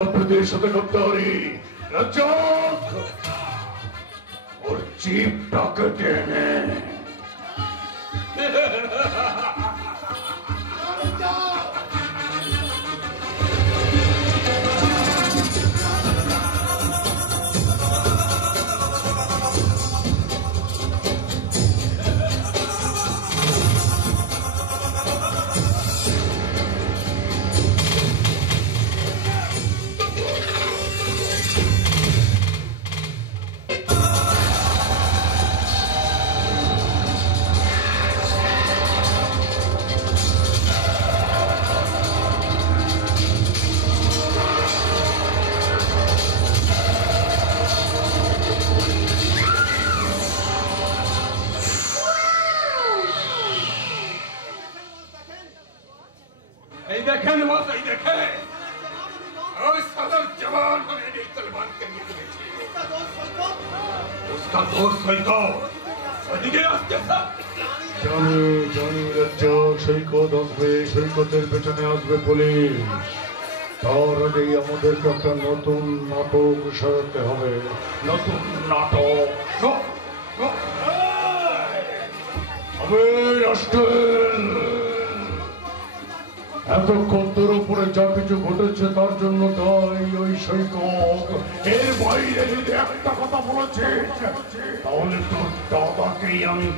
আপনাদের সাথে করতে হরি রাজক ওর জিপটাকে টেনে সৈকতের পেছনে আসবে পুলিশ। তার আগেই আমাদেরকে একটা নতুন নাটক সাজাতে হবে। নতুন নাটক এতক্ষণ তোর উপরে যা কিছু ঘটেছে তার জন্য তাই ওই সৈকত। এর বাইরে যদি একটা কথা বলেছিস তাহলে তোর দাদাকেই আমি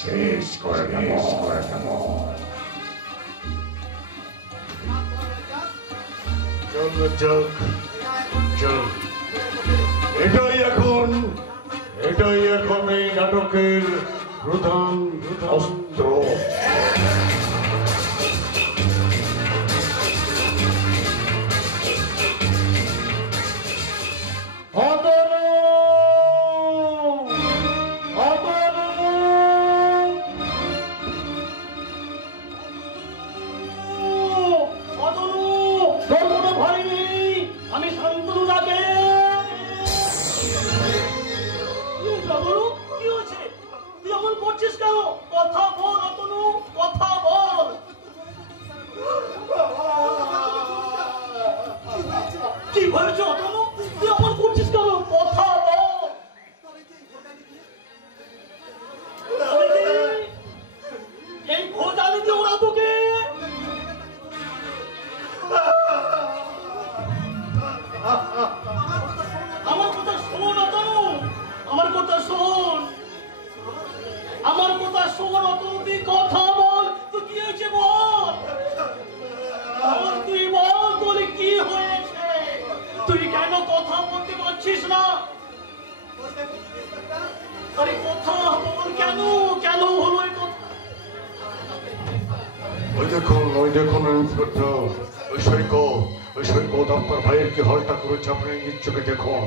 শেষ করে দেব। এটাই এখন এই নাটকের প্রধান অস্ত্র। ওই সৈকত আপনার ভাইয়ের কি হলটা করেছে আপনি নিজ চোখে দেখুন।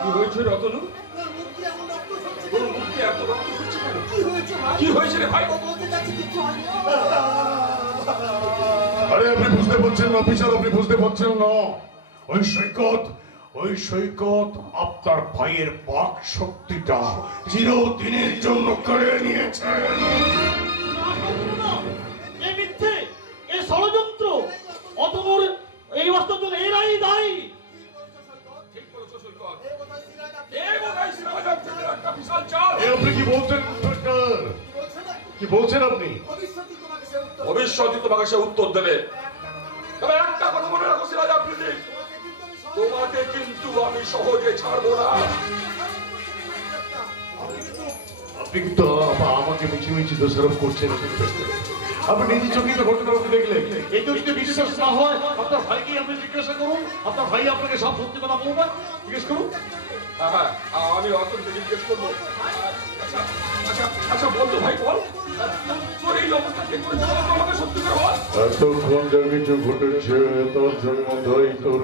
কি হয়েছে রতনু? কি হয়েছে রে ভাই? আরে আপনি বুঝতে পারছেন না অফিসার, আপনি বুঝতে পারছেন না। ওই সৈকত আপনার ভাইয়ের বাক শক্তিটা চিরদিনের জন্য কেড়ে নিয়েছে। ষড়যন্ত্র অতনুর এই অবস্থার জন্য এরাই দায়ী। আপনি কি বলছেন সরকার? কি বলছেন আপনি? ভবিষ্যৎই তোমাকে সে উত্তর দেবে। তবে একটা কথা মনে রাখো সিরাজ আফ্রিদি, তোমাকে কিন্তু আমি সহজে ছাড়বো না। আপনি কিন্তু আমাকে মিছিমিছি দোষারোপ করছেন। আপনি নিজে চোখে তো ঘটনাটা দেখলেন। এই তো যদি বিশ্বাস না হয় আপনার ভাইকে আপনি জিজ্ঞাসা করুন। আপনার ভাই আপনাকে সব সত্যি কথা বলবেন। জিজ্ঞেস করুন। হ্যাঁ, আমি রতনকে জিজ্ঞেস করবো। আচ্ছা বলতো ভাই, বল তোর এই অবস্থা ঠিক করে আমাকে সত্যি করে বল। এতক্ষণ যা কিছু ঘটেছে তোর জন্য ধই তোর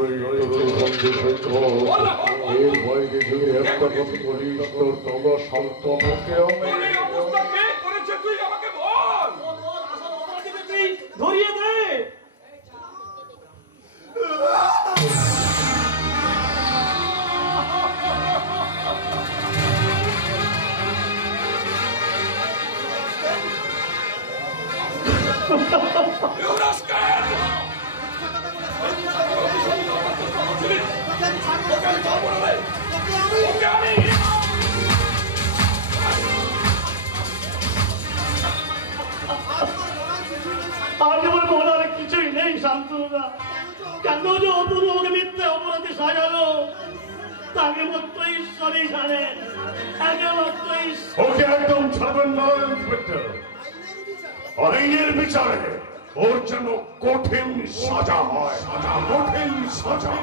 এর বাইরে যদি একটা কথা বলিস তোর তবা সন্তানকে আমি তুই আমাকে বল। ধরিয়ে দে। ইউরাসকে ওকে আমি ছাড়বো না রে। ওকে আমি আর যেমন বলার কিছুই নেই শান্তনুদা। কেন যে অতনু আমাকে মিথ্যে অপরাধে সাজালো তাকে মাত্র ঈশ্বরই জানেন, একমাত্র ঈশ্বর। ওকে একদম ছাড়বেন না ইন্সপেক্টর। আইনের বিচারে ওর যেন কঠিন সাজা হয়, কঠিন সাজা।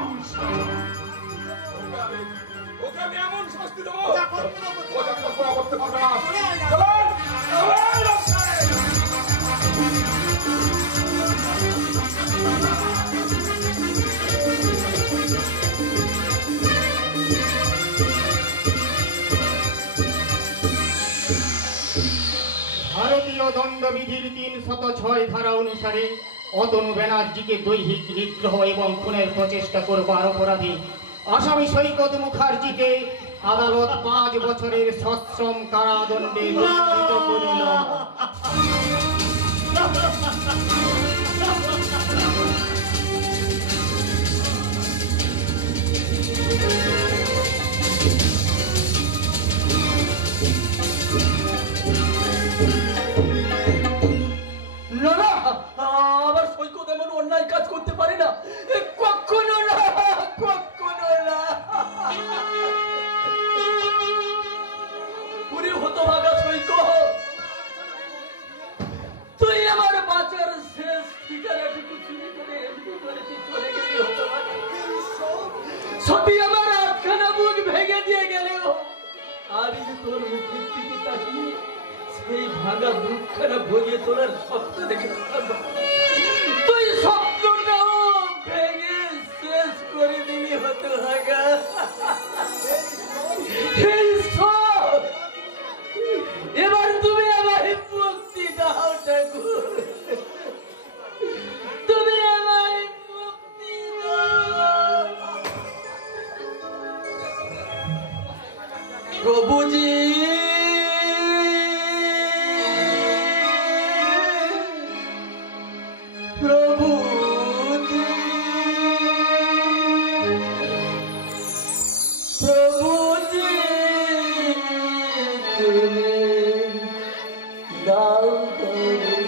ওকে আমি এমন শাস্তি দেবো ও যাতে কখনো করতে পারবে না। চলেন চলেন ভারতীয় দণ্ডবিধির ৩০৬ ধারা অনুসারে অতনু ব্যানার্জিকে দৈহিক নিগ্রহ এবং খুনের প্রচেষ্টা করবার অপরাধী আসামি সৈকত মুখার্জিকে আদালত ৫ বছরের সশ্রম কারাদণ্ডে দণ্ডিত করিল। আবার সৈকত এমন অন্যায় কাজ করতে পারে না, কখনো না, কখনো না। পুরি হতভাগা সৈকত, তুই আমার বাঁচার শেষ ঠিকানাটুকু চুরি করে এমনি করে তুই চলে গেলি হতভাগা। সত্যি আমার আটখানা বুক ভেঙে দিয়ে গেলেও আমি যে তোর মুখের দিকে তাকিয়ে সেই ভাঙা বুকখানা ভরিয়ে তোলার স্বপ্ন দেখেছিলাম, তুই স্বপ্নটাও ভেঙে শেষ করে দিলি হতভাগা। এবার তুমি আমায় মুক্তি দাও ঠাকুর, তুমি আমায় মুক্তি দাও প্রভুজি। প্রভুজি প্রভুজি তুমি দাও প্রভুজি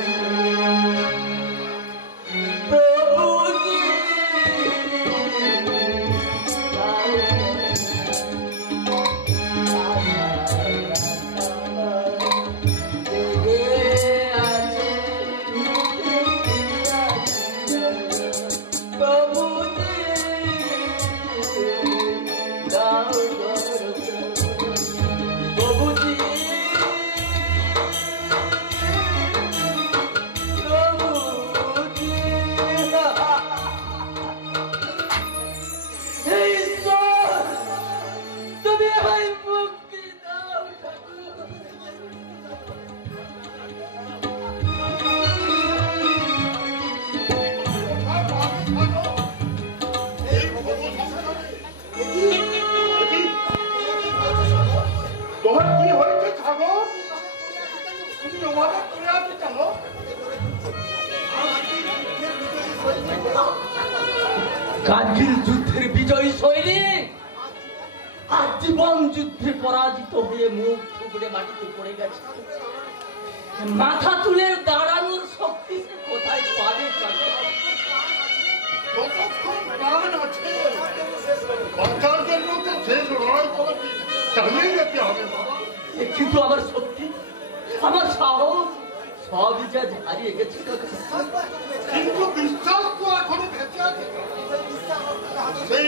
তোমার কি হয়েছে ছাগল? তুমি ওভাবে করে আছো কেন? কার্গিল যুদ্ধের বিজয়ী সৈনিক আর জীবন যুদ্ধে পরাজিত হয়ে মুখ থুবড়ে মাটিতে পড়ে গেছে। মাথা তুলে দাঁড়ানোর শক্তি সে কোথায় পাবে? কতক্ষণ প্রাণ আছে? বাঁচার জন্য তো শেষ লড়াই তোমাকে চালিয়ে যেতে হবে বাবা। কিন্তু আমার শক্তি, আমার সাহস সবই যা হারিয়ে গেছে। কিন্তু বিশ্বাস তো এখনো বেঁচে আছে। সেই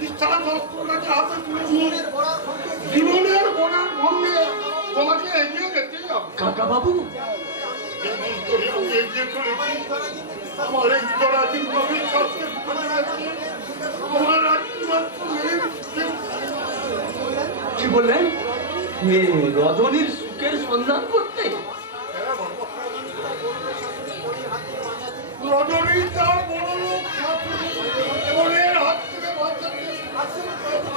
বিশ্বাস অস্ত্রটাকে হাতে তুলে নিয়ে জীবনের বনার ভঙ্গে তোমাকে এগিয়ে যেতে হবে। কাকা বাবু, যেমন করে আমি এগিয়ে চলেছি, আমার এই জরাজীর্ণ বিশ্বাসকে তোমার কি বললেন? রজনীর সুখের সন্ধান করতে? রজনী তার বড় লোক জীবনের হাত থেকে বাঁচাতে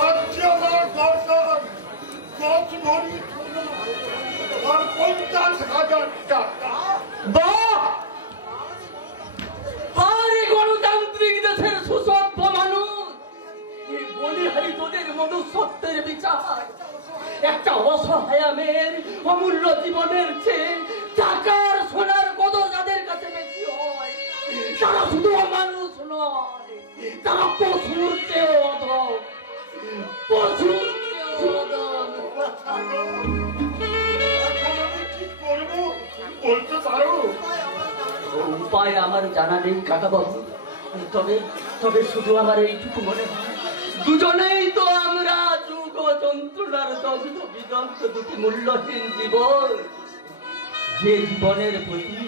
আজকে আমার দরকার 10 ভরি আর 50,000 টাকা। বাহ, অসহায়া মেয়ের অমূল্য জীবনের চেয়ে টাকার সোনার কদর যাদের কাছে বেশি হয়, তারা শুধু মানুষ নয়, তারা পশুর চেয়ে অধম, পশুর চেয়ে অধম। বলতে পারো? উপায় আমার জানা নেই কাকা বাবু, তবে তবে শুধু আমার এইটুকু মনে হয়, দুজনেই তো আমরা যুগ যন্ত্রণার দগ্ধ বিদগ্ধ দুটি মূল্যহীন জীবন, যে জীবনের প্রতি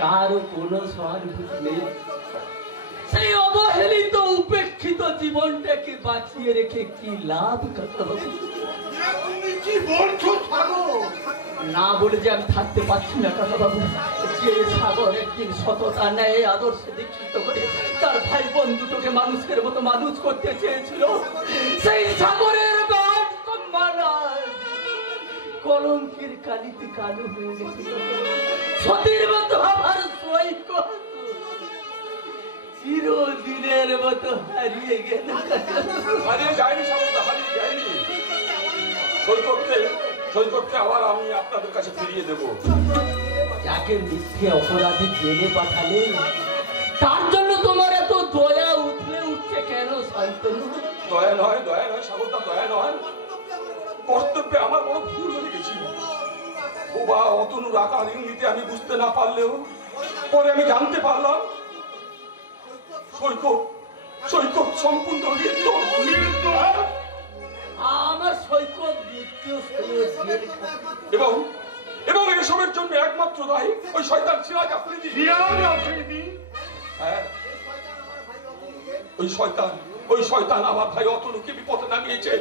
কারো কোনো সহানুভূতি নেই। সেই অবহেলিত উপেক্ষিত জীবনটাকে বাঁচিয়ে রেখে কি লাভ কাকা বাবু? তুমি কি বলছো সাগর? না বলে যে আমি থাকতে পারছি না কাকা বাবু। যে সাগর একদিন সততা ন্যায় আদর্শে দীক্ষিত করে তার ভাই বোন দুটোকে মানুষের মতো মানুষ করতে চেয়েছিল, সেই সাগরের বাদ কলঙ্কের কালিতে কালো হয়ে গেছিল। সতীর মতো আমার সৈকত চিরদিনের মতো হারিয়ে গেল। হারিয়ে যায়নি সাগরদা, হারিয়ে যায়নি। সৈকতকে আবার আমি আপনাদের কাছে ফিরিয়ে দেব। যাকে মিথ্যে অপরাধী জেলে পাঠালে তার জন্য তোমার এত দয়া উঠছে কেন শান্তনু? দয়া নয় সাগরদা, দয়া নয়, কর্তব্যে আমার বড় ভুল হয়ে গেছি। ও বা অতনুর আকার ইঙ্গিতে আমি বুঝতে না পারলেও পরে আমি জানতে পারলাম সৈকত সম্পূর্ণ নির্দোষ। আমার সৈকত এবং এসবের জন্য একমাত্র দায়ী ওই শয়তান সিরাজ আফ্রিদি। হ্যাঁ, ওই শয়তান আমার ভাই অতনুকে বিপদে নামিয়েছে,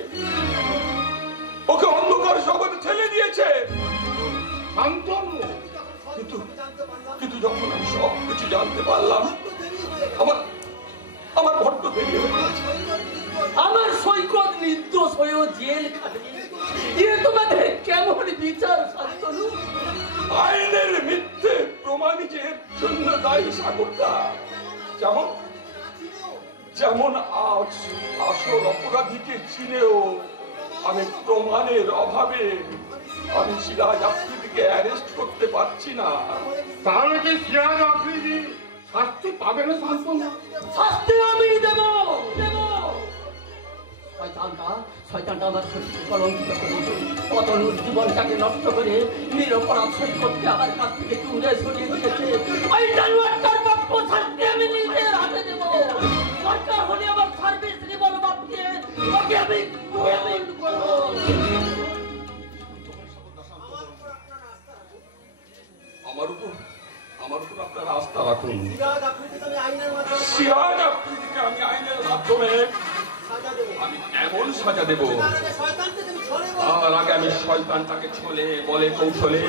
ওকে অন্ধকার জগতে ঠেলে দিয়েছে। কিন্তু যখন আমি সব কিছু জানতে পারলাম, আমার বড্ড দেরি হয়ে গেছে। আমার সৈকত নির্দোষ হয়েও জেল খাটবে, এ তোমাদের কেমন বিচার শান্তনু? আইনের মিথ্যে প্রমাণিকের জন্য দায়ী সাগরদা। যেমন আজ আসল অপরাধীকে চিনেও আমি প্রমাণের অভাবে আমি সিরাজ আফ্রিদিকে অ্যারেস্ট করতে পারছি না। তাহলে কি সিরাজ আফ্রিদি শাস্তি পাবে না শান্তনু? শাস্তি আমি দেব। শয়তানটা আমার শরীরকে কলঙ্কিত করেছে, অতনুর জীবনটাকে নষ্ট করে নিরপরাধ সৈকতকে আমার কাছ থেকে দূরে সরিয়ে দিয়েছে। ওই জানোয়ারটার প্রাপ্য শাস্তি আমি নিজের হাতে দেব। সরকার হলে আমার সার্ভিস জীবন বাদ দিয়ে ওকে আমি করব। আমার উপর আপনারা আস্থা রাখুন। সিরাজ আফ্রিদিকে আমি আইনের মাধ্যমে আমি এমন সাজা দেব, তার আগে আমি শয়তানটাকে ছলে বলে কৌশলে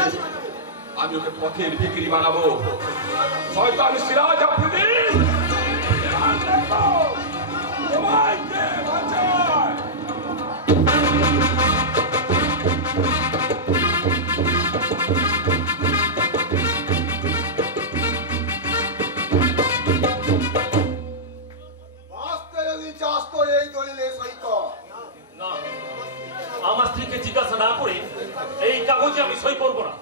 আমি ওকে পথের ভিখারি বানাবো। শয়তান সিরাজ আফ্রিদি, সবাইকে বাঁচায়। আমার স্ত্রীকে জিজ্ঞাসা না করে এই কাগজে আমি সই করবো না।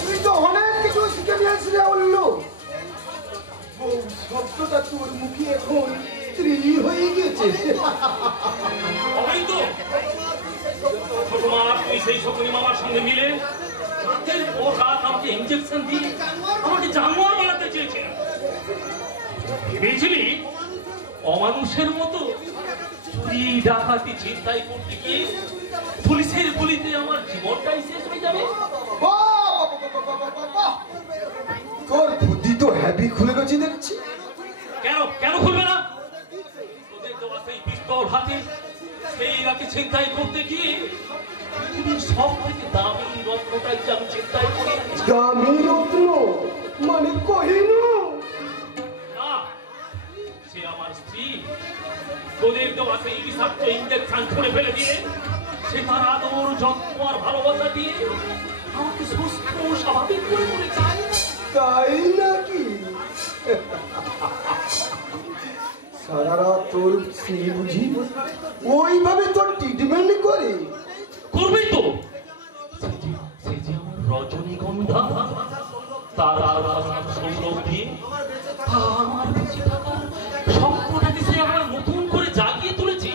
তুই তো অনেক কিছু শিখে নিয়েছিলে উল্লু। শব্দটা তোর মুখে এখন স্ত্রী হয়ে গেছে। হবেই তো। ছোট মা, তুই সেই শকুনি মামার সঙ্গে মিলে রাতের পর রাত আমাকে ইঞ্জেকশন দিয়ে আমাকে জানোয়ার বানাতে চেয়েছিলেন। ভেবেছিলি অমানুষের মতো চুরি ডাকাতি ছিনতাই করতে গিয়ে পুলিশের গুলিতে আমার জীবনটাই শেষ হয়ে যাবে? তোর বুদ্ধি তো হ্যাপি খুলে গেছে দেখছি। কেন খুলবে না? তোদের দেওয়া সেই পিস্তল হাতে সেই রাতে ছিনতাই করতে গিয়ে সব থেকে দামি রত্নটাই যে আমি ছিনতাই করি। দামি রত্ন মানে কোহিনূর? না, সে আমার স্ত্রী। তোদের দেওয়া সেই বিষাক্ত ইঞ্জেকশন ছুঁড়ে ফেলে দিয়ে সে তার আদর যত্ন আর ভালোবাসা দিয়ে আমাকে সুস্থ স্বাভাবিক করে তুলেছে। সারা রাত তোর স্ত্রী বুঝি ওইভাবে তোর ট্রিটমেন্ট করে? করবেই তো। সে যে আমার রজনীগন্ধা, তার সৌরভ দিয়ে আমার বেঁচে থাকার স্বপ্নটাকে সে আমার নতুন করে জাগিয়ে তুলেছে।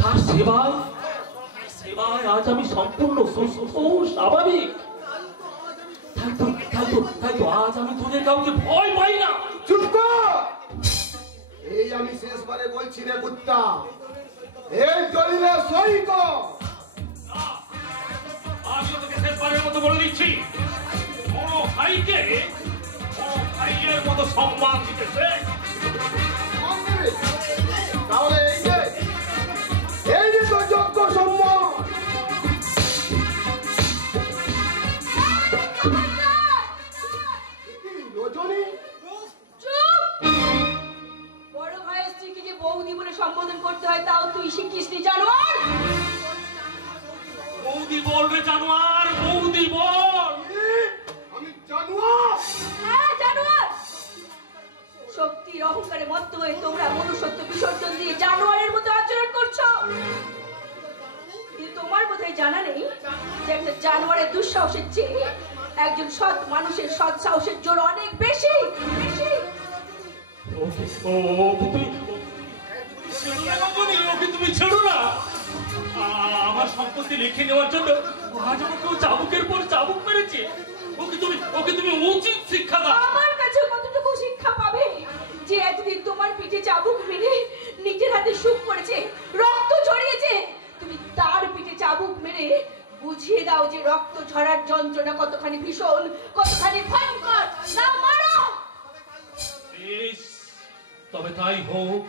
তার সেবায় আজ আমি সম্পূর্ণ সুস্থ ও স্বাভাবিক। তাই তো আজ আমি তোদের কাউকে ভয় পাই না। চুপ কর! এই আমি শেষবারে বলছি রে কুত্তা, এই দলিলে সই কর। আমি তোকে শেষবারের মতো বলে দিচ্ছি, বড় ভাইকে ভাইয়ের মতো সম্মান দিতেছে। তাহলে এই যে তোর যোগ্য সম্মান। রজনী, বড় ভাইয়ের স্ত্রীকে যে বৌদি বলে সম্বোধন করতে হয় তাও তুই শিখিস নি জানোয়ার? বৌদি বলবে জানোয়ার, বৌদি বল। আমি জানোয়ার? হ্যাঁ জানোয়ার। শক্তির অহংকারে মত্ত হয়ে তোমরা মনুষ্যত্ব বিসর্জন দিয়ে জানোয়ারের মতো আচরণ করছো। কিন্তু তোমার বোধহয় জানা নেই যে একটা জানোয়ারের দুঃসাহসের চেয়ে একজন সৎ মানুষের সৎ সাহসের জোর অনেক বেশি বেশি। তুমি ছেড়ো না। আমার সম্পত্তি লিখে নেওয়ার জন্য আজ আমাকে চাবুকের পর চাবুক মেরেছে। ওকে তুমি উচিত শিক্ষা দাও। আমার কাছে কতটুকু শিক্ষা পাবে যে এতদিন তোমার পিঠে চাবুক মেরে নিজের হাতে সুখ করেছে, রক্ত ঝরিয়েছে? তুমি তার পিঠে চাবুক মেরে বুঝিয়ে দাও যে রক্ত ঝরার যন্ত্রণা কতখানি ভীষণ, কতখানি ভয়ঙ্কর। না মারো। বেশ, তবে তাই হোক।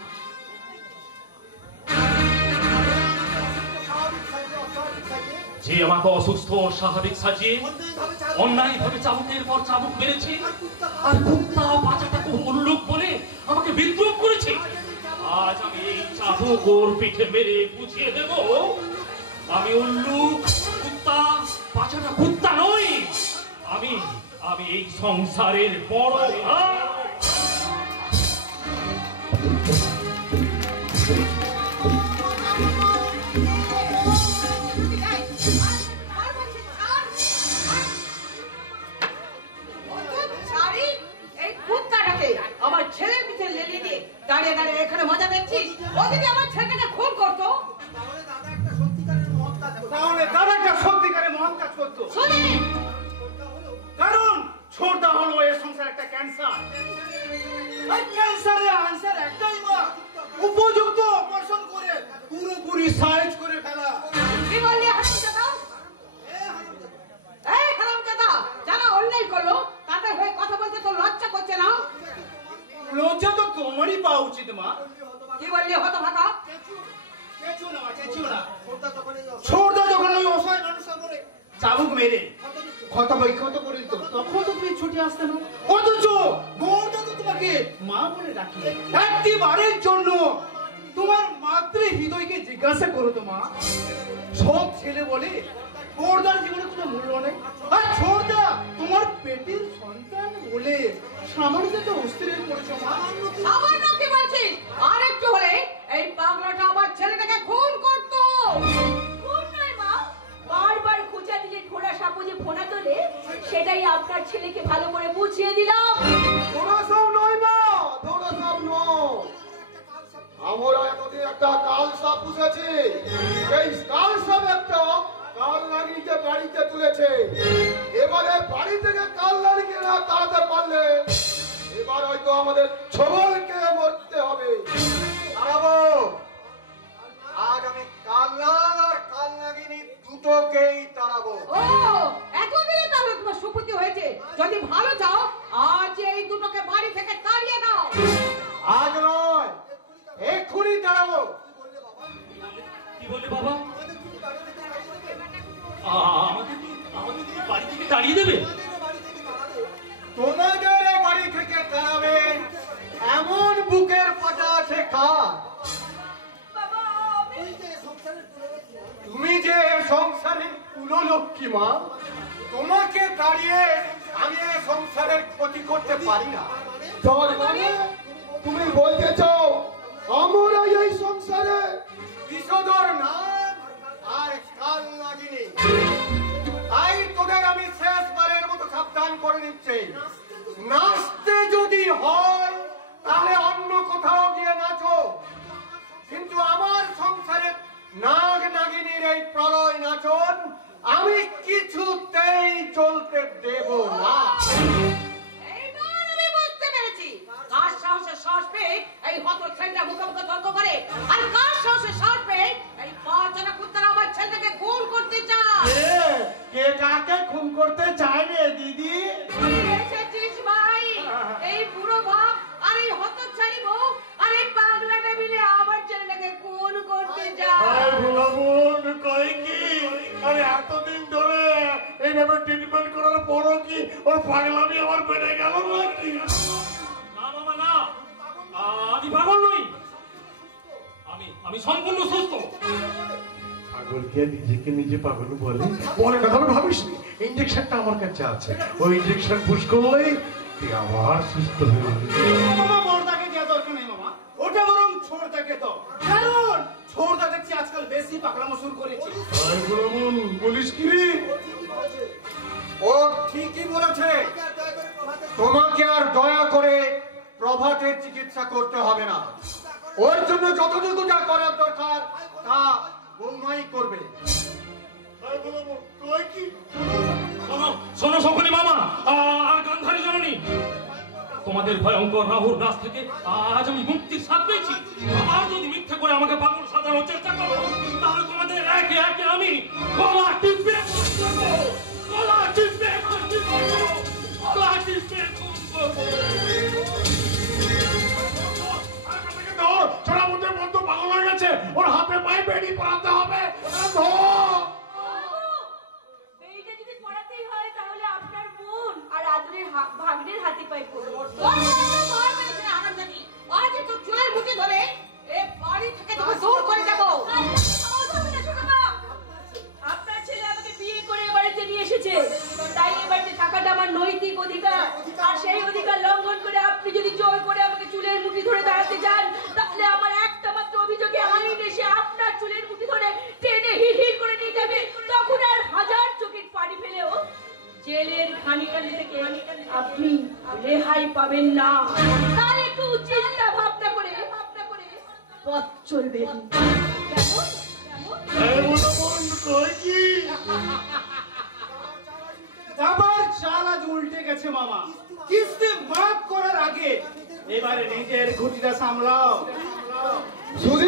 যে আমাকে অসুস্থ অস্বাভাবিক সাজিয়ে অন্যায় ভাবে চাবুকের পর চাবুক মেরেছে, আর কুত্তা বাচ্চাটাকে উল্লুক বলে আমাকে বিদ্রুপ করেছে, আজ আমি এই চাবুক ওর পিঠে মেরে বুঝিয়ে দেব আমি উল্লুক, কুত্তা বাচ্চাটা কুত্তা নই। আমি এই সংসারের বড় ভাই। আমার ছেলের পিঠে লেলিয়ে দিয়ে দাঁড়িয়ে দাঁড়িয়ে এখানে মজা দেখছিস? ও যদি আমার ছেলেকে খুন করতো তাহলে দাদা একটা সত্যিকারের মহান কাজ করতো। শুনি কারণ ছোটদা হলো এর সংসার একটা ক্যান্সার। আর ক্যান্সারের আনসার একটাই মা, উপযুক্ত অপারেশন করে পুরোপুরি সাইজ করে ফেলা। কি বললি হারামজাদা? এই হারামজাদা, যারা অন্যায় করলো তাদের হয়ে কথা বলতে তো লজ্জা করছে না? লজ্জা তো তোমারই পাওয়া উচিত মা। কি বললি হতভাগা? ছোটদা যখন ওই অসহায় মানুষের উপরে চাবুক মেরে ক্ষত বিক্ষত করে দিত, তখন তো তুমি ছুটে আসতে না। অথচ গৌরদা তো তোমাকে মা বলে ডাকি। একটিবারের জন্য তোমার মাতৃ হৃদয়কে জিজ্ঞাসা করো তো মা, সব ছেলে বলে গৌরদার জীবনে কোনো মূল্য নেই, আর ছোটদা তোমার পেটের সন্তান বলে সামান্য তো অস্থির করেছো মা। সামান্য কি বলছিস? আর একটু হলে এই পাগলাটা আমার ছেলেটাকে খুন করতো। খুন নয় মা, বারবার খোঁচা দিলে ঘোড়া সাপো যে ফোনা তোলে, সেটাই আপনার ছেলেকে ভালো করে বুঝিয়ে দিলাম। তোরা সব নয় মা, তোরা সব নয়। আমরা এতদিন একটা কাল সাপ পুষেছি, এই কাল সাপ একটা কাল নাগিনীকে বাড়িতে তুলেছে। এবারে বাড়ি থেকে কাল নাগিনীকে না তাড়াতে পারলে এবার হয়তো আমাদের ছবলকে মরতে হবে। দাঁড়াবো, আজ আমি কালনাগ আর কাল নাগিনী দুটোকেই তাড়াবো। ও, এতদিনে তাহলে তোমার সুপুতি হয়েছে। যদি ভালো চাও আজ এই দুটোকে বাড়ি থেকে তাড়িয়ে দাও। আজ নয়, এক্ষুনি তাড়াবো। কি বললে বাবা? আমাদের তুমি বাড়ি থেকে তাড়িয়ে দেবে? তোমাদের বাড়ি থেকে তাড়াবে এমন বুকের পাটা আছে কার? তুমি যে সংসারের কুললক্ষ্মী মা, তোমাকে তাড়িয়ে আমি এই সংসারের ক্ষতি করতে পারি না। তার মানে তুমি বলতে চাও আমরা এই সংসারে বিষধর নাগ আর কাল নাগিনী। তাই তোদের আমি শেষবারের মতো সাবধান করে দিচ্ছি, নাচতে যদি হয় তাহলে অন্য কোথাও গিয়ে নাচো, কিন্তু আমার সংসারে নাগ নাগিনীর এই প্রলয় নাচন আমি কিছুতেই চলতে দেব না। এইবার আমি বুঝতে পেরেছি কার সাহসে সাহস পেয়ে এই হতচ্ছাড়া মুখোমুখি তর্ক করে, আর কার সাহসে সাহস পেয়ে এই পাঁচজনা কুত্তারা আমার ছেলেকে খুন করতে চায়। কে কাকে খুন করতে চায় রে দিদি? এসেছিস ভাই, এই বুড়ো বাপ আর এই হতচ্ছাড়ি বউ আর এই পাগলাটা মিলে আমার ছেলেটাকে খুন করতে যায়। ভোলামন কয় কি, আরে এতদিন ধরে এইভাবে ট্রিটমেন্ট করার পরও কি ওর পাগলামি আমার বেড়ে গেল নাকি? না মামা না, আমি পাগল নই, আমি সম্পূর্ণ সুস্থ। পাগল কে নিজেকে নিজে পাগল বলে? বলে কথা আমি ভাবিস নি, ইঞ্জেকশনটা আমার কাছে আছে, ওই ইঞ্জেকশন পুশ করলেই তুই আবার সুস্থ হয়ে যাবি। মামা বড়দাকে দেওয়া দরকার নেই মামা, ওটা বরং ছোড়দাকে দাও, কারণ ছোড়দা দেখছি আজকাল বেশি পাকড়ামো শুরু করেছে। আরে ভোলামন বলিস কি রে? ও ঠিকই বলেছে, তোমাকে আর দয়া করে প্রভাতের চিকিৎসা করতে হবে না, ওর জন্য যতটুকু যা করার দরকার তা বৌমাই করবে। আরে ভোলামন কয় কি? শোনো সকলে মামা আর গান্ধারী জননী, তোমাদের ভয়ঙ্কর রাহুর কাছ থেকে আজ আমি মুক্তির স্বাদ পেয়েছি। আর যদি মিথ্যে করে আমাকে পাগল সাজানোর চেষ্টা করো তাহলে তোমাদের একে একে আমি গলা টিপে ছোড়া মধ্যে বন্ধ পাগল হয়ে গেছে, ওর হাতে পায়ে বেড়ি পরাতে হবে। বেড়িটা যদি পড়াতেই হয় তাহলে আপনার বোন আর আদরের ভাগ্নের হাতে পায়ে পড়বো। আজ তো চুলের মুঠি ধরে এই বাড়ি থেকে তোকে দূর করে যাবো। আপনার ছেলে আমাকে বিয়ে করে এ বাড়িতে নিয়ে এসেছে, তাই এ বাড়িতে থাকাটা আমার নৈতিক অধিকার। আর সেই অধিকার লঙ্ঘন করে আপনি যদি জোর করে আমাকে চুলের মুঠি ধরে দাঁড়াতে চান, তাহলে আমার একটা মাত্র অভিযোগে আইন এসে আপনার চুলের মুঠি ধরে টেনে হিড় করে নিয়ে যাবে। তখন আর হাজার চোখের পানি ফেলেও জেলের খানিকানি থেকে আপনি রেহাই পাবেন না। তাই একটু চিন্তা ভাবনা করে পথ চলবেন। আবার চাল আজ উল্টে গেছে মামা, কিস্তি মাফ করার আগে এবারে নিজের ঘুটিটা সামলাও। সুধী,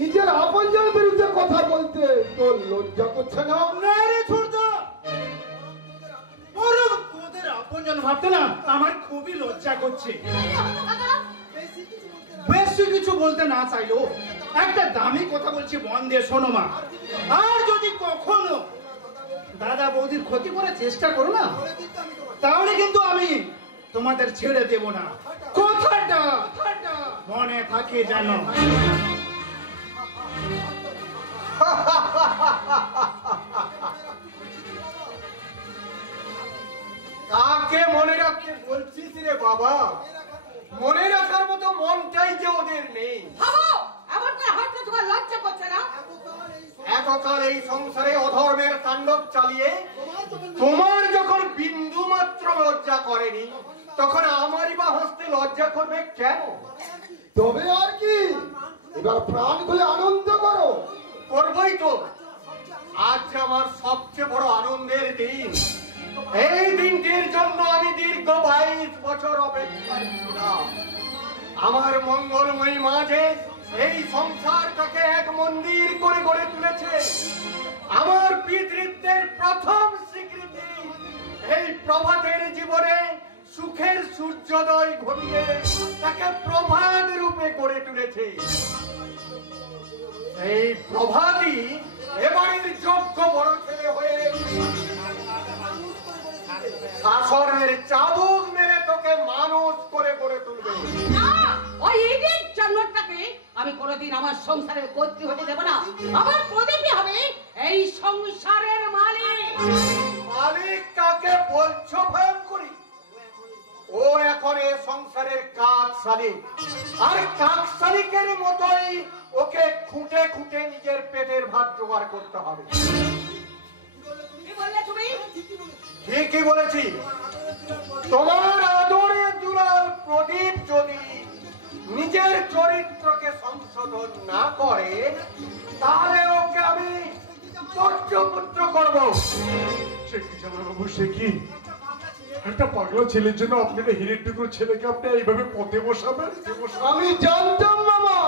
নিজের আপনজনের বিরুদ্ধে কথা বলতে তোর লজ্জা করছে না? না রে ছোড়দা, বরং তোদের আপনজন ভাবতে না আমার খুবই লজ্জা করছে। বেশি কিছু বলতে না চাইলো একটা দামি কথা বলছি, মন দিয়ে শোনো মা। আর যদি কখনো দাদা বৌদির ক্ষতি করার চেষ্টা করো না, তাহলে কিন্তু আমি তোমাদের ছেড়ে দেব না, কথাটা মনে থাকে জানো। কাকে মনে রাখতে বলছিস রে বাবা? মনে রাখার মতো মনটাই যে ওদের নেই। ভাবো, এমন করে হাঁটতে তোমার লজ্জা করছে না? এতকাল এই সংসারে অধর্মের তাণ্ডব চালিয়ে তোমার যখন বিন্দু মাত্র লজ্জা করেনি, তখন আমারই বা হস্তে লজ্জা করবে কেন? তবে আর কি, এবার প্রাণ খুলে আনন্দ করো। করবই তো, আজ আমার সবচেয়ে বড় আনন্দের দিন। এই দিনটির জন্য আমি দীর্ঘ 22 বছর অপেক্ষা ছিলাম। আমার মঙ্গলময়ী মাঝে এই সংসারটাকে এক মন্দির করে গড়ে তুলেছে। আমার পিতৃত্বের প্রথম স্বীকৃতি এই প্রভাতের জীবনে সুখের সূর্যোদয় ঘটিয়ে তাকে প্রভাত রূপে গড়ে তুলেছে। এই প্রভাতই এবারের যোগ্য বড় ছেলে হয়ে শাসনের চাবুক মেরে তোকে মানুষ করে গড়ে তুলবে। না, ওই ইডিয়েট জানোয়ারটাকে আমি কোনোদিন আমার সংসারের কর্ত্রী হতে দেব না। আমার প্রদীপই হবে এই সংসারের মালিক। মালিক কাকে বলছো ভয়ঙ্করী? ও এখন এ সংসারের কাজ কাকশালিক, আর কাকশালিকের মতোই ওকে খুঁটে খুঁটে নিজের পেটের ভাত জোগাড় করতে হবে। কি বললে তুমি? ঠিকই বলেছি। তোমার আদরে দুলাল প্রদীপ যদি নিজের চরিত্রকে সংশোধন না করে, তাহলে ওকে আমি পুত্র করবো। সে কি জামাইবাবু, সে কি? একটা পাগলা ছেলের জন্য আপনার হিরের টুকরো ছেলেকে আপনি এইভাবে পথে বসাবেন? আমি জানতাম মামা,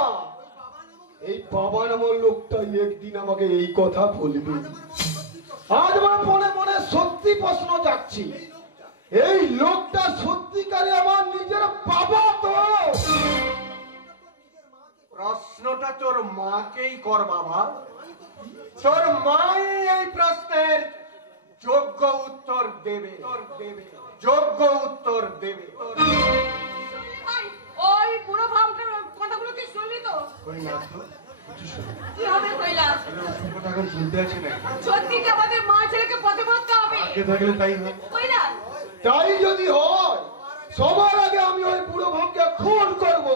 এই বাবা নামক লোকটা একদিন আমাকে এই কথা বলবে। আজ আমার মনে মনে সত্যি প্রশ্ন যাচ্ছি, এই লোকটা সত্যিকারে আমার নিজের বাবা তো? প্রশ্নটা তোর মাকেই কর বাবা, তোর মাই এই প্রশ্নের যোগ্য উত্তর দেবে, যোগ্য উত্তর দেবে। ভাই, ওই বুড়ো ভামটার কথাগুলো কি শুনলি তো? কি হবে কৈলাস? সত্যি কি আমাদের মা ছেলেকে পথে বসতে হবে? কৈলাস, তাই যদি হয়, সবার আগে আমি ওই বুড়ো ভাবকে খুন করব।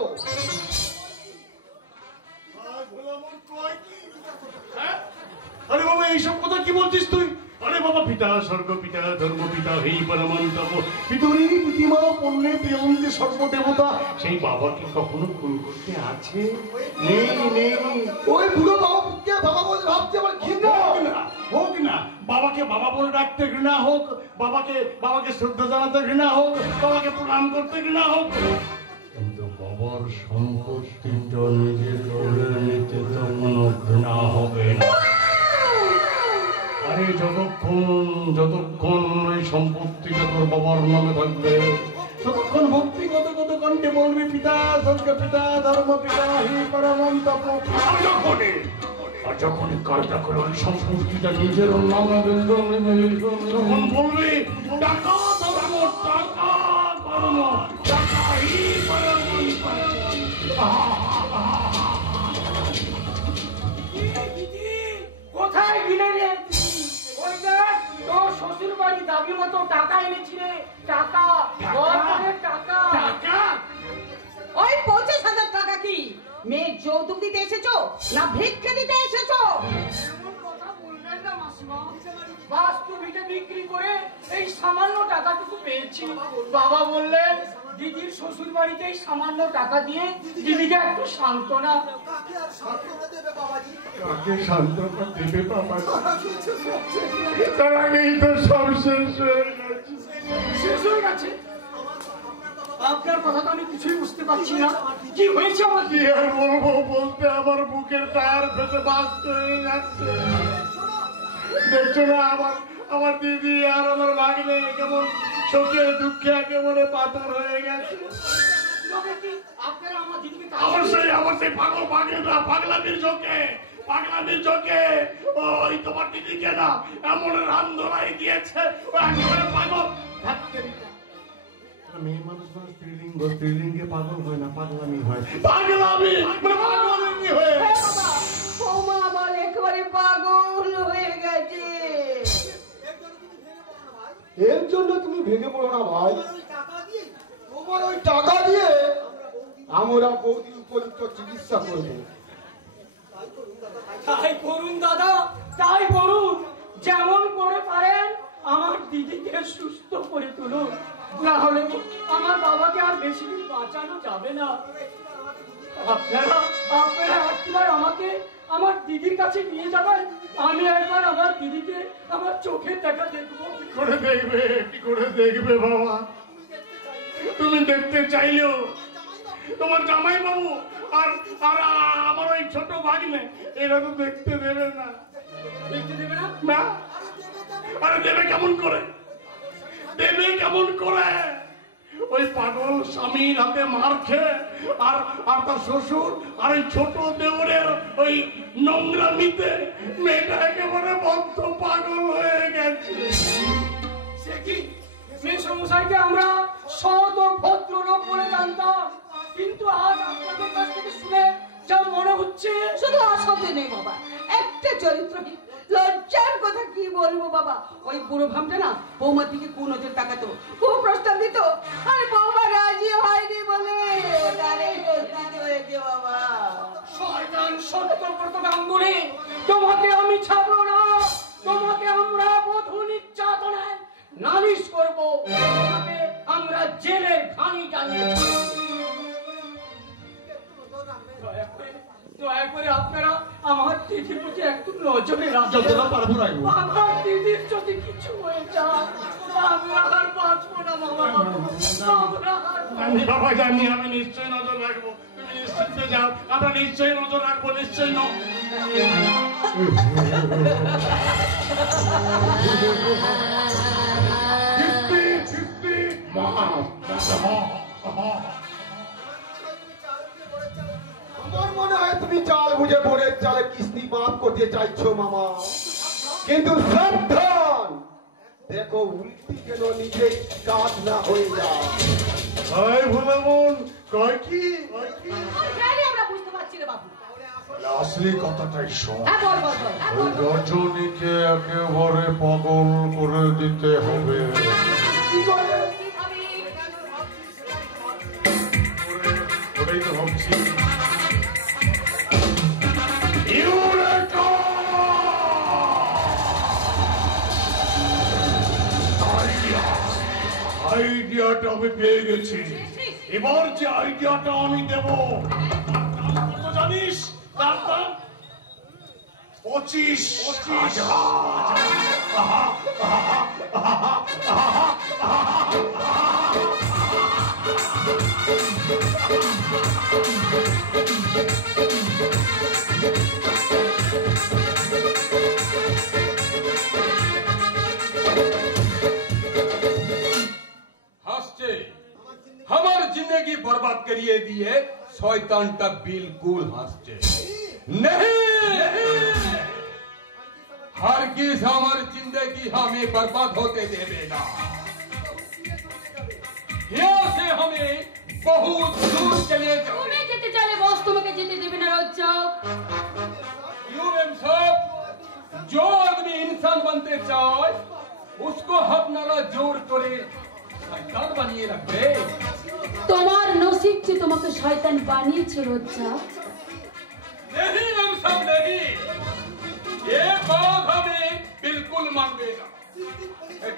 আরে বাবা, এইসব কথা কি বলছিস তুই? আরে বাবা, পিতা স্বর্গ পিতা ধর্ম পিতা হেই পরমন্তপ পিতুরি প্রতিমা পণ্যে প্রিয়ন্তে সর্বদেবতা, সেই বাবাকে কখনো খুন করতে আছে? নেই নেই। ওই বুড়ো বাবাকে বাবা বলে ভাবতে আমার ঘৃণা হোক না, বাবাকে বাবা বলে ডাকতে ঘৃণা হোক, বাবাকে শ্রদ্ধা জানাতে ঘৃণা হোক, বাবাকে প্রণাম করতে ঘৃণা হোক, কিন্তু বাবার সম্পত্তিটা নিজের করে নিতে তো কোনো ঘৃণা হবে না। আরে যতক্ষণ এই সম্পত্তিটা তোর বাবার নামে থাকবে, ততক্ষণ ভক্তি কত কণ্ঠে বলবি পিতা স্বর্গ পিতা ধর্ম পিতা হি পরমন্তপ। আর যখনই কাজটা করে ওই সম্পত্তিটা নিজের নামে তখন বলবি টাকা ধর্ম টাকা কর্ম টাকা হি পরমন্তপ। কোথায় গিলে রে? ওই দেখ, তোর শ্বশুর বাড়ি দাবি মতো টাকা এনেছিলে। টাকা টাকা। ওই 25,000 টাকা কি মেয়ে যৌতুক দিতে এসেছো না ভিক্ষা দিতে এসেছো? এমন কথা বলবেন না মাসিমা। বাস্তু ভিটে বিক্রি করে এই সামান্য টাকাটুকু পেয়েছি। বাবা বললেন দিদির শ্বশুর বাড়িতে এই সামান্য টাকা দিয়ে দিদিকে একটু সান্ত্বনা। কাকে সান্ত্বনা দেবে বাবা? তার আগেই তো সব শেষ হয়ে গেছে। আপনার কথা তো আমি কিছুই বুঝতে পারছি না। কি হয়েছে আমার? কি আর বলবো, বলতে আমার বুকের টায়ার ফেটে বাস্ট হয়ে যাচ্ছে। দেখছো না আমার দিদি আর আমার ভাগ্নে কেমন শোকে দুঃখে একেবারে পাথর হয়ে গেছে। আপনারা আমার দিদিকে আমার সেই পাগল ভাগ্নেটা পাগলামির চোখে ওই তোমার দিদিকে না এমন রান্ধনায় দিয়েছে, ও একেবারে পাগল। মেয়ে মানুষ স্ত্রীলিঙ্গে পাগল হয় না, পাগলামি হয়। পাগলামি হয়ে বৌমা আমার একেবারে পাগল হয়ে গেছে। এর জন্য তুমি ভেঙে পড়ো না ভাই। তোমার ওই টাকা দিয়ে আমরা বৌদির উপযুক্ত চিকিৎসা করবো। তাই করুন দাদা, তাই করুন। যেমন করে পারেন আমার দিদিকে সুস্থ করে তুলুন, না হলে আমার বাবাকে আর বেশি দিন বাঁচানো যাবে না। আপনারা একবার আমাকে আমার দিদির কাছে নিয়ে যাবেন। আমি একবার আমার দিদিকে আমার চোখের দেখা দেখবো। কি করে দেখবে বাবা? তুমি দেখতে চাইলেও তোমার জামাই বাবু আর আমার ওই ছোট ভাগ্নে এরা তো দেখতে দেবে না। দেখতে দেবে না? না। আরে দেবে কেমন করে? ওই পাগল স্বামীর হাতে মার খেয়ে আর তার শ্বশুর আর ওই ছোট দেওরের ওই নোংরামিতে মেয়েটা একেবারে বদ্ধ পাগল হয়ে গেছে। সে কি মেয়ে সমস্যাকে আমরা সৎ ও ভদ্র লোক বলে জানতাম, কিন্তু আজ আপনাদের কাছ থেকে শুনে যা মনে হচ্ছে শুধু অসভ্য নেই বাবা, একটা চরিত্রহীন লজ্জ কেন কথা কি বলবো বাবা, ওই বুড়ো ভামটা না বৌমার দিকে কোন নজর তাকাতো, খুব প্রস্তাব দিত, আর বৌমা রাজি হয়নি বলে তারে প্রস্তাব হয়েছে বাবা। শয়তান সত্যব্রত গাঙ্গুলি, তোমাকে আমি ছাড়বো না, তোমাকে আমরা বধূ নির্যাতনায় নালিশ করবো, তোমাকে আমরা জেলের ঘানি টানিয়ে দয়া করে আপনারা আমার দিদির প্রতি একটু নজরে রাখবেন। আমার দিদির যদি কিছু হয়ে যায় আমরা আর বাঁচবো না বাবা, বাবা জানি, আমি নিশ্চয়ই নজর রাখবো, তুমি নিশ্চিন্তে যাও, আমরা নিশ্চয়ই নজর রাখবো, নিশ্চয়ই আমার মনে হয় তুমি চাল বুঝে বোনের চালে কিস্তি মাফ করতে চাইছো মামা, কিন্তু সাবধান, দেখো উল্টি যেন নিজেই কাজ না হয়ে যায়। ভোলা মন কয় কি আমরা বুঝতে পারছি রে বাবু। আসলে কথাটাই শোন, হ্যাঁ বল বল বল, হ্যাঁ বল। রজনীকে একেবারে পাগল করে দিতে হবে। কি করে? ওটাই তো ভাবছি। আইডিয়াটা আমি পেয়ে গেছি, এবার যে আইডিয়াটা আমি দেব কত জানিস? তার দাম 25,000। हमारी जिंदगी बर्बाद करिए दिए शैतान तक बिल्कुल हंसते नहीं, हरगिज हमारी जिंदगी हमें बर्बाद होते देवेगा। यहाँ से हमें बहुत दूर चले जाओ। তুমি যেতে চাইলে বস তোমাকে যেতে দেবে না রজ্জক। साहब, जो आदमी इंसान बनते चाहे उसको अपना जोर करे शैतान बनिए रखे। তোমার নসিব যে তোমাকে শয়তান বানিয়েছে রজ্জক। नहीं हम सब नहीं, ये बात हमें बिल्कुल मानबेगा।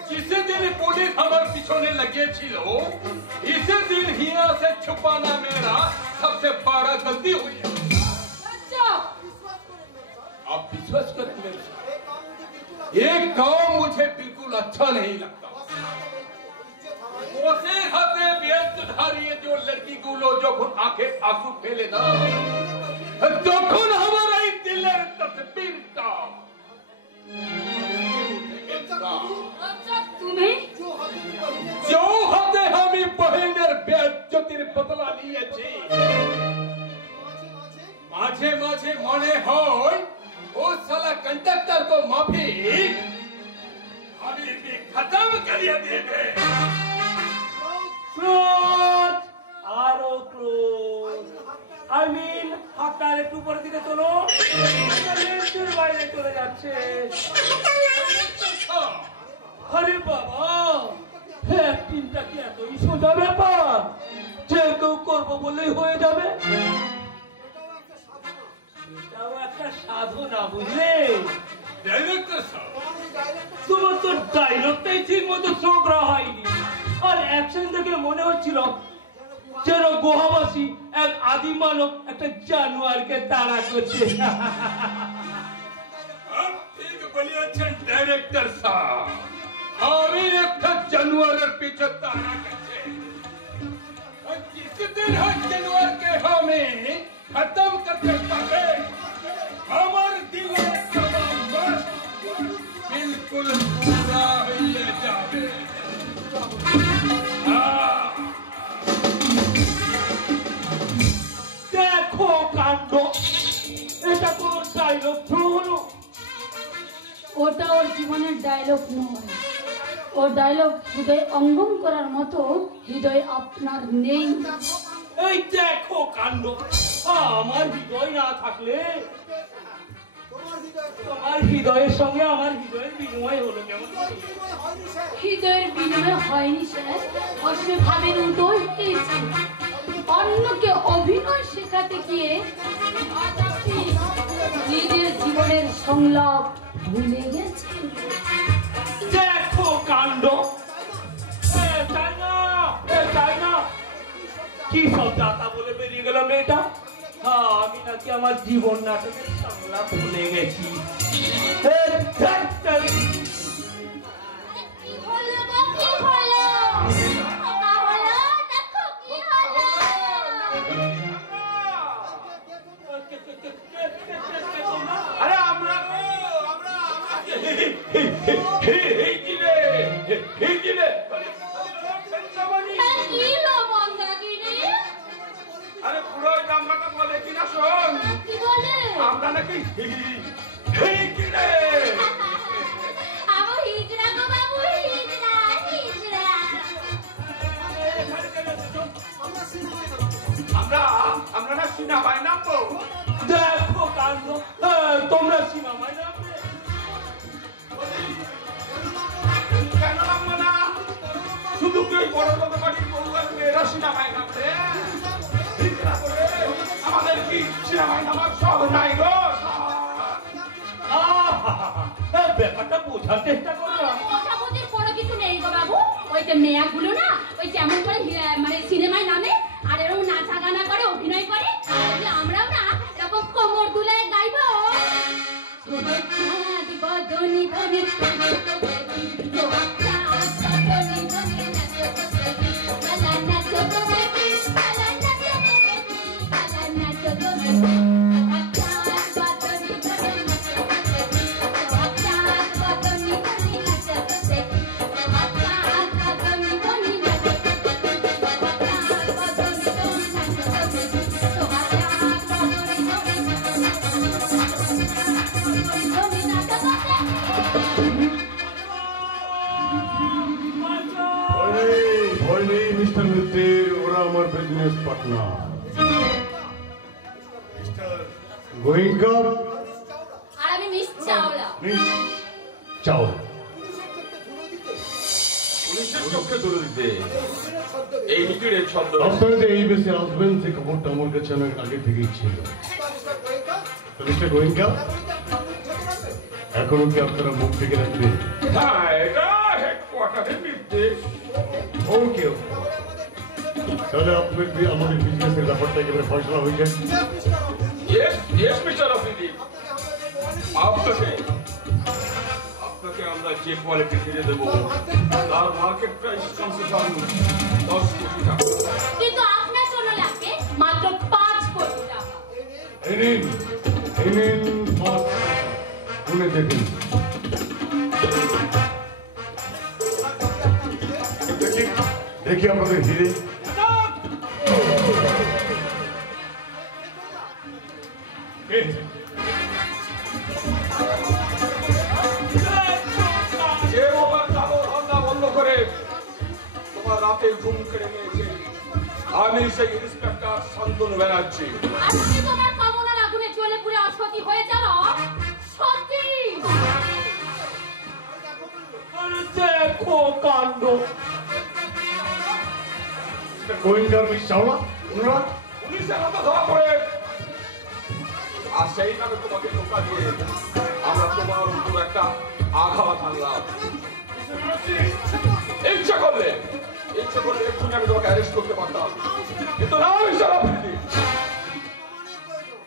जिस दिन पुलिस हमारे पिछोने लगे छिलो, इसी दिन हिया से छुपाना मेरा सबसे बड़ा गलती हुई है। রজ্জক, आप विश्वास करें मेरे साथ, ये काम मुझे बिल्कुल अच्छा नहीं लगता। उसे हाथे व्यस्त धारिये जो लड़की गुलो जो खुद आंखें आंसू फेले ना, তখন हमारा ही दिलेर तस्वीरটা রজ্জক তুমি जो হাতে আমি বহিনের বেজ্জতির বদলা নিয়েছি, মাঝে মাঝে মনে হয় ও সালা कंडक्टर को माफी अभी भी खत्म करिए देंगे। ক্লোজ, আরো ক্লোজ, আই মিন হাতটার একটু উপরের দিকে তোলো, লেন্সের বাইরে চলে যাচ্ছে। আরে বাবা, অ্যাক্টিংটা কি এতই সোজা ব্যাপার যে কেউ করবো বললেই হয়ে যাবে? এটাও একটা সাধনা, বুঝলে? डायरेक्टर साहब, তোমার তো ডায়লগটাই ঠিক মতো চোখরা হয়নি, আর অ্যাকশন দেখে মনে হচ্ছিল যেন গোহাবাসী এক আদি মানব একটা জানোয়ারকে তাড়া করছে। आप ठीक বলিয়েছেন डायरेक्टर साहब, আমি একটা জানোয়ারের পিছে তাড়া করছে। और जिस दिन हर जानवर के हमें खत्म करते पावे, हमारे दिलों का बस बिल्कुल पूरा হয়ে যাবে। দেখো কাণ্ড, এটা কোন ডায়লগ থ্রু হলো? ওটা ওর জীবনের ডায়লগ নয়, ও ডায়লগ হৃদয় অঙ্গম করার মতো হৃদয় আপনার নেই। এই দেখো কাণ্ড, আমার হৃদয় না থাকলে তোমার হৃদয়ের সঙ্গে আমার হৃদয়ের বিনিময় হলো কেমন? হৃদয়ের বিনিময় হয়নি স্যার, আসলে ভাবের উদয় হয়েছে। অন্যকে অভিনয় শেখাতে গিয়ে নিজের জীবনের সংলাপ ভুলে গেছে। দেখো কাণ্ড, তাই না কি সব দাতা বলে বেরিয়ে গেল মেয়েটা। আমি নাকি আমার জীবন নাটকের সংলাপ ভুলে গেছি। আরে আমরা আরে পুরো জামরাটা বলে কিনা শোন, আমরা নাকি আমরা না সিনেমায় নামবো। দেখো কাণ্ড, তোমরা সিনেমায় নামবে কেন? নামবো না, শুধু কেউ বড় লোক বাড়ির পরিবার মেয়েরা সিনেমায় নামবে। আমাদের কি সিনেমায় নামার শখ নাই গো? ব্যাপারটা বোঝার চেষ্টা করো। বোঝাবুঝির কোনো কিছু নেই গো বাবু। ওই যে মেয়েগুলো না, ওই যেমন করে মানে সিনেমায় নামে আর এরকম নাচা গানা করে অভিনয় করে, আমরাও না এরকম কোমর দুলায় গাইবো। ওরা আমার বিজনেস পার্টনার। গোয়েঙ্কা আর আমি মিস চাওলা। চাওলা পুলিশের চোখে তুলে দিতে এই নিকিড়ের ছন্দ। আপনারা যে এই বেশি আসবেন সে খবরটা আমার কাছে অনেক আগে থেকেই ছিল। মিস্টার গোয়েঙ্কা, এখনো কি আপনারা মুখ থেকে রাখবেন? হ্যাঁ, এটা হেডকোয়ার্টারের নির্দেশ। ওকে, তাহলে আপনাদের আমাদের বিজনেসের ব্যাপারটা একেবারে ফয়সলা হয়ে যায়। ইয়েস মিস্টার আফ্রিদি, আপনাকে আমরা যে কোয়ালিটি ফিরে দেবো তার মার্কেট প্রাইস কনসেশন 10 কোটি টাকা। কিন্তু আপনার জন্য লাগবে মাত্র 5 কোটি টাকা। এই নিন 5 গুনে দেখুন। দেখি আপনাদের হিরে। বন্ধ করে তোমার রাতে ঘুম কেড়ে নিয়েছে আমি সেই ইন্সপেক্টর শান্তনু ব্যানার্জি। আজকে তোমার কামনার আগুনে জ্বলে পুড়ে অসতী হয়ে যাও। সত্যি দেখো কাণ্ড। গোয়েঙ্কার মিস চাওলা ওনারা পুলিশের হাতে ধরা পড়ে আর সেই নামে তোমাকে ধোকা দিয়ে আমরা তোমার উপর একটা আঘাত আনলাম। ইচ্ছা করলে এক্ষুনি আমি তোমাকে অ্যারেস্ট করতে পারতাম, কিন্তু না মিস্টার আফ্রিদি,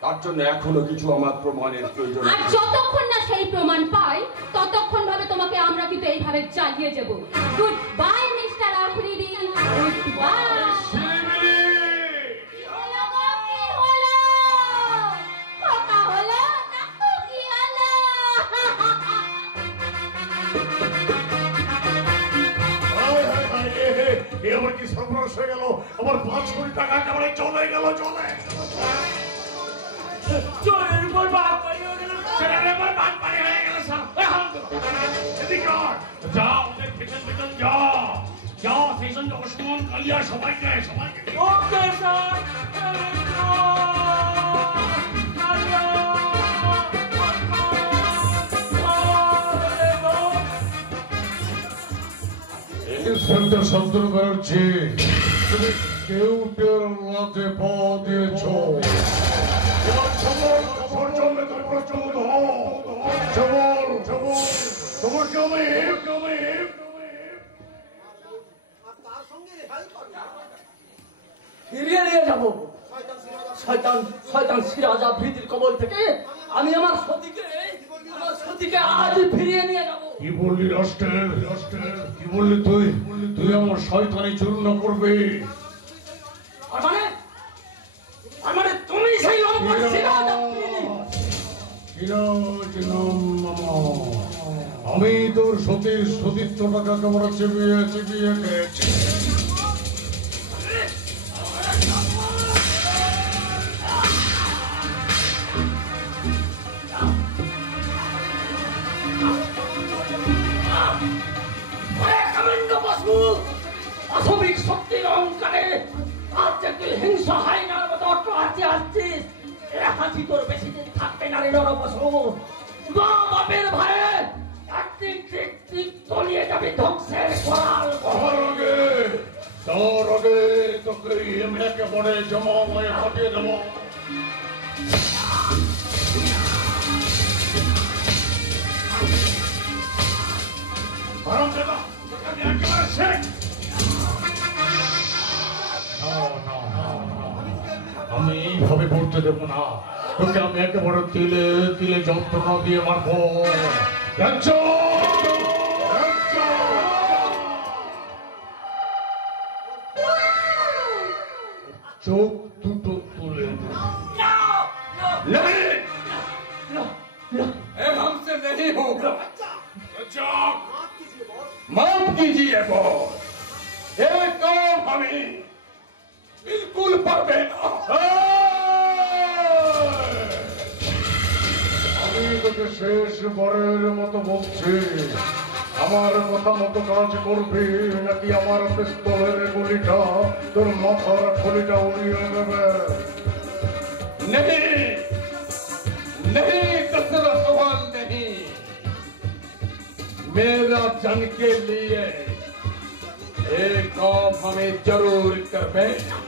তার জন্য এখনো কিছু আমার প্রমাণের প্রয়োজন। আর যতক্ষণ না সেই প্রমাণ পাই ততক্ষণ ভাবে তোমাকে আমরা কিন্তু এইভাবে চালিয়ে যাব। Good bye mister Afridi, good bye. আমার কি সর্বনাশ হয়ে গেল? আমার 5 কোটি টাকা একেবারে চলে গেল। চোরের উপর বাড়ি হয়ে গেল, ছেলের উপর বাড়ি হয়ে গেল। যাও ওদের পেছন যাও সেই সঙ্গে ওসমান কালিয়া সবাইকে ওকে স্যার। ইন্সপেক্টর শব্দ করছে তুমি কেউ লাতে পা দিয়েছ। এবার খবর খবর জন্মে তুমি প্রস্তুত হও। খবর খবর তোমার জমে ফিরিয়ে নিয়ে যাবো শয়তান শয়তান সিরাজ আফ্রিদির কবল থেকে আমি আমার সতীকে আজই ফিরিয়ে নিয়ে যাবো। কি বললি রাষ্ট্রের কি বললি তুই তুই আমার শয়তানি চূর্ণ করবে? আর মানে তুমি সেই লম্পট সিরাজ আফ্রিদি। আমি তোর সতীর সতীত্বটাকে একেবারে চিবিয়ে চিবিয়ে খেয়েছি। অসবিক শক্তির অহংকারে আজ যে তুই হিংসা হয় না মতো অট্ট হাসি আসছিস, এ হাসি তোর বেশি দিন থাকবে না রে নরপশু। মা বাপের ভয়ে একদিন ঠিক ঠিক তলিয়ে যাবে ধ্বংসের করাল। তার আগে তোকে আমি একেবারে জমা হয়ে ফাটিয়ে দেবো। আমি এইভাবে করতে দেবো না, তোকে আমি একেবারে তিলে তিলে যন্ত্রণা দিয়ে মারবো। চোখ দুটো তুলে हमसे नहीं होगा। माफ कीजिए बॉस, ये काम हमें बिल्कुल पर देना। আমি তোকে শেষবারের মতো বলছি, আমার কথা মতো কাজ করবি নাকি আমার পিস্তলের গুলিটা তোর মাথার খুলিটা উড়িয়ে দেবে। नहीं नहीं, दूसरा सवाल नहीं। मेरा जन के लिए एक काम हमें जरूर करना।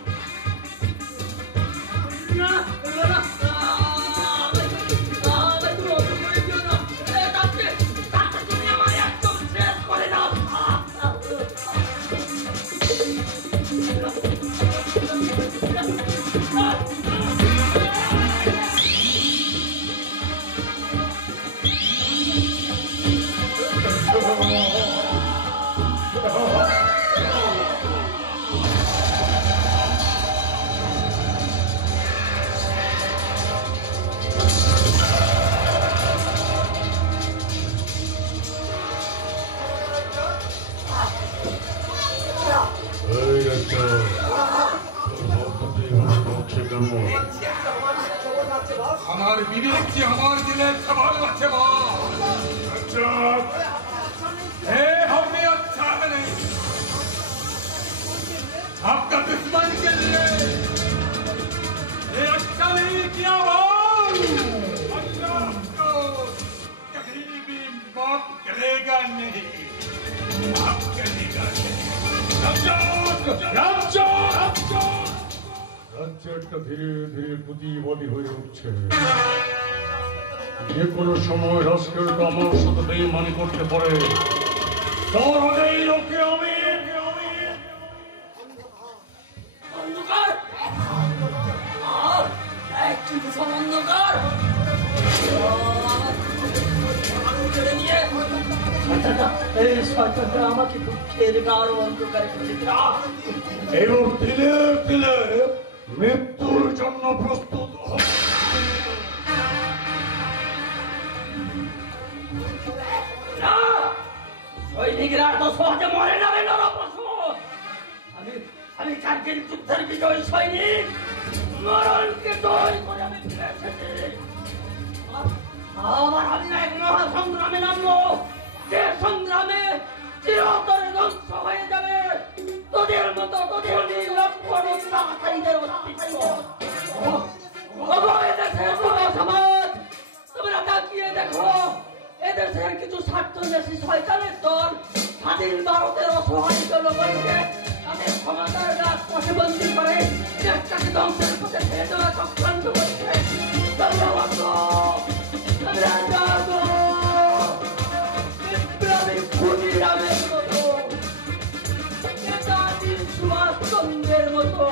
हमारे विवेक की हमारे दिले सवाल अच्छे हमें अच्छा नहीं, आपका दुश्मन के लिए ये अच्छा नहीं किया। आपको कहीं भी माफ करेगा नहीं, माफ करेगा नहीं। রাজ্যটা ধীরে ধীরে প্রতিবাদী হয়ে উঠছে। যে কোনো সময় রাষ্ট্রটা আমার সাথে বেইমানি করতে পারে, তার আগেই লোকে আমি আমাকে দুঃখের গাঢ় অন্ধকারে এবার তিলে তিলে মৃত্যুর জন্য প্রস্তুত সৈনিকরা তো সহজে মরে না রে নরপশু। আমি 4 দিন যুদ্ধের বিজয়ী সৈনিক, মরণকে জয় করে আমি ফিরে এসেছি। আবার আমি এক মহাসংগ্রামে নামবো, যে সংগ্রামে চিরতরে ধ্বংস হয়ে যাবে তোদের মতো তোদের নির্লজ্জদের অস্তিত্ব। এদেশের যুব সমাজ, তোমরা তাকিয়ে দেখো, এদেশের কিছু স্বার্থন্বেষী শয়তানের দল স্বাধীন ভারতের অসহায় জনগণকে তাদের ক্ষমতার রাজপথে বন্দী করে দেশটাকে ধ্বংসের পথে ঠেলে দেওয়া চক্রান্ত করছে। তোমরা ভাবো, তোমরা জাগো, বিপ্লবী ক্ষুদিরামের মতো, নেতাজি সুভাষচন্দ্রের মতো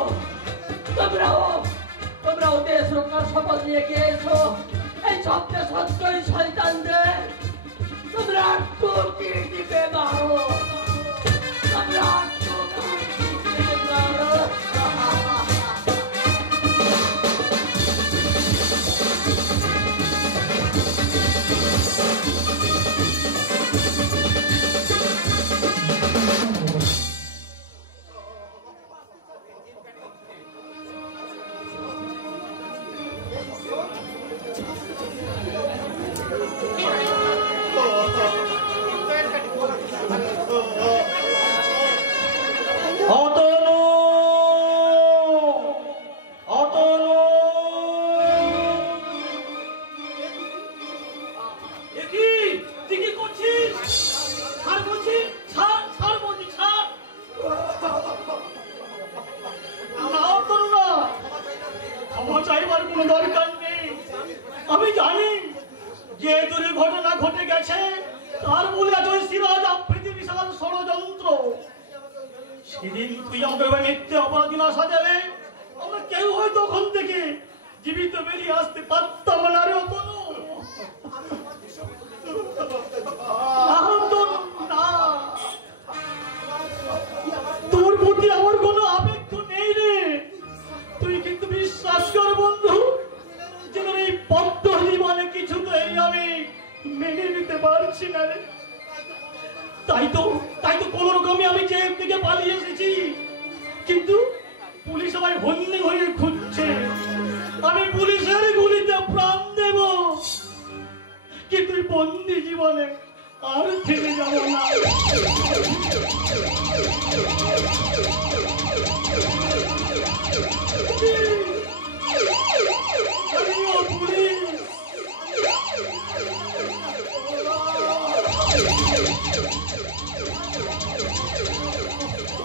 তোমরাও দেশ রক্ষার শপথ নিয়ে গিয়েছো। এই স্বপ্নে সত্যই শয়তানদের তোমরা টুকি দিতে পারো, তোমরা টুকি দিতে পারো। আমি জানি যে দুর্ঘটনা ঘটে গেছে তার মূলে আছে ওই সিরাজ আফ্রিদি বিশাল ষড়যন্ত্র। সেদিন তুই আমাকে মিথ্যে অপরাধী না সাজালে আমরা কেউ হয়তো ওখান থেকে জীবিত বেরিয়ে আসতে পারতাম না রে তনু। তোর প্রতি আমার কোনো আবেগ নেই রে। তুই কিন্তু বিশ্বাস কর বন্ধু, যে এই বদ্ধ জীবনে কিছুতেই আমি মেনে নিতে পারছি না রে। তাই তো কোন রকমে আমি জেল থেকে পালিয়ে এসেছি, কিন্তু পুলিশ আমায় হন্যে হয়ে খুঁজছে। আমি পুলিশের গুলিতে প্রাণ দেব, কিন্তু বন্দি জীবনে আর ফিরে যাব না।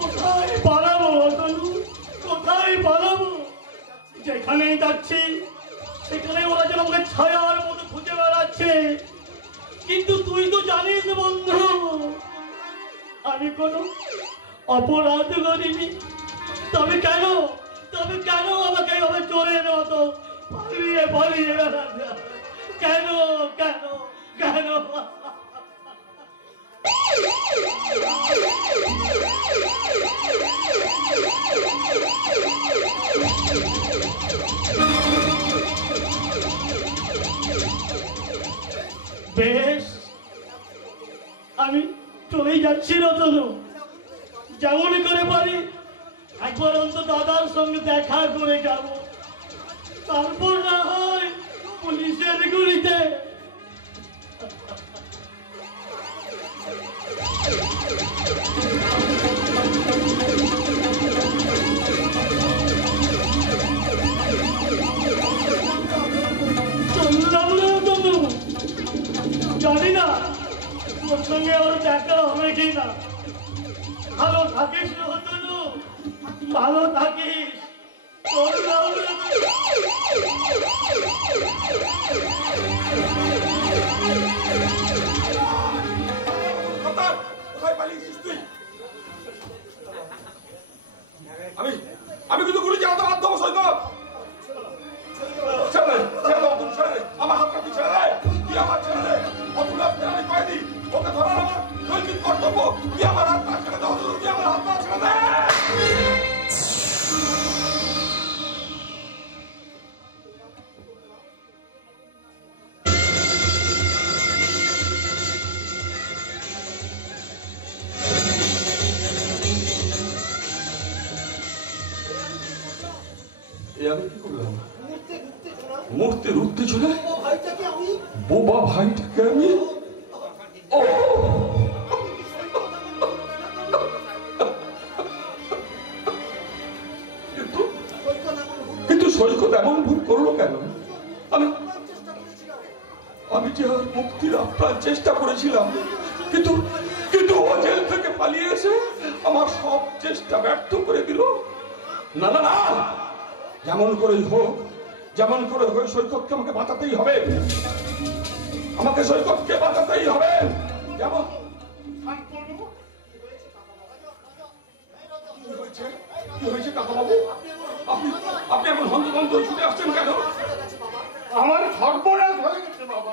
কোথায় পালাবো তনু, কোথায় পালাবো? যেখানেই যাচ্ছি সেখানে ওরা যেন আমাকে ছায়ার মতো খুঁজে বেড়াচ্ছে। কিন্তু তুই তো জানিস বন্ধু, আমি কোনো অপরাধ করিনি। তবে কেন আমাকে এইভাবে চোরের মতো পালিয়ে বেড়াতে? কেন কেন কেন? বেশ, আমি চলেই যাচ্ছি রতনু। যেমন করে পারি একবার অন্তত দাদার সঙ্গে দেখা করে যাব, তারপর না হয় পুলিশের গুলিতে। চললাম না তনু, জানি না তোর সঙ্গে আমার দেখা হবে কিনা। ভালো থাকিস তনু, ভালো থাকিস। আমি কিন্তু গুলি চালাতে বাধ্য হবো সৈকত। আমার হাতটা তুই ছেড়ে দেয়, তুই আমার ছেড়ে দেয়। আমি কয়েদি ওকে ধরার আমার নৈতিক কর্তব্য। তুই আমার হাতটা ছেড়ে দেয়, তুই আমার হাতটা ছেড়ে দেয়। আমি কি করলাম? মূর্তি রুখতে চলে বোবা ভাইটাকে আমি কিন্তু সৈকত এমন ভুল করলো কেন? আমি যে আর মুক্তির আপ্রাণ চেষ্টা করেছিলাম, কিন্তু ও জেল থেকে পালিয়ে এসে আমার সব চেষ্টা ব্যর্থ করে দিল। না না না, যেমন করেই হোক সৈকতকে আমাকে বাঁচাতেই হবে, আমাকে সৈকতকে বাঁচাতেই হবে। যেমন কি হয়েছে কাকা বাবু, আপনি এখন হন্তদন্ত ছুটে আসছেন কেন? আমার সর্বনাশ হয়ে গেছে বাবা।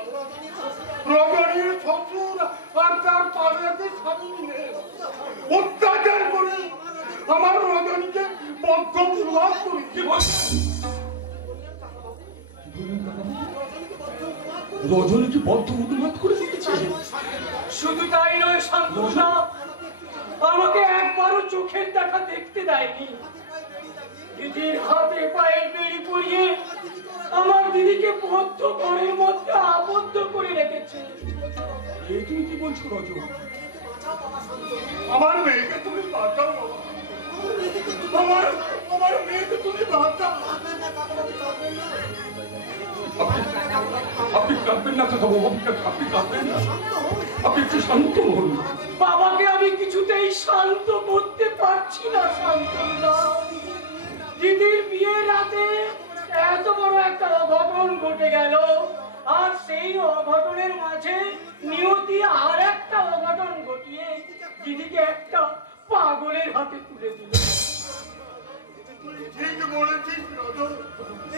রজনীর শ্বশুর আর তার পাড়াতে স্বামী মিলে অত্যাচার করে আমার রজনীকে বদ্ধ বিবাহ করি। কি বলছেন? রজনী কি বদ্ধ উন্মাদ করে দিয়েছে? শুধু তাই নয় শান্তনা, আমাকে একবারও চোখের দেখা দেখতে দেয়নি। দিদির হাতে পায়ে বেড়ি পরিয়ে আমার দিদিকে বদ্ধ ঘরের মধ্যে আবদ্ধ করে রেখেছে। তুমি কি বলছো রজনী? আমার মেয়েকে তুমি বাঁচাও বাবা, আমার মেয়েকে তুমি বাঁচাও। আপনি কাঁদবেন না কাকা বাবু, আপনি কাঁদবেন না, আপনি একটু শান্ত হন। বাবাকে আমি কিছুতেই শান্ত করতে পারছি না শান্তনা। দিদির বিয়ের রাতে এত বড় একটা অঘটন ঘটে গেল, আর সেই অঘটনের মাঝে নিয়তি আর একটা অঘটন ঘটিয়ে দিদিকে একটা পাগলের হাতে তুলে দিল। ঠিক বলেছিস রজনী,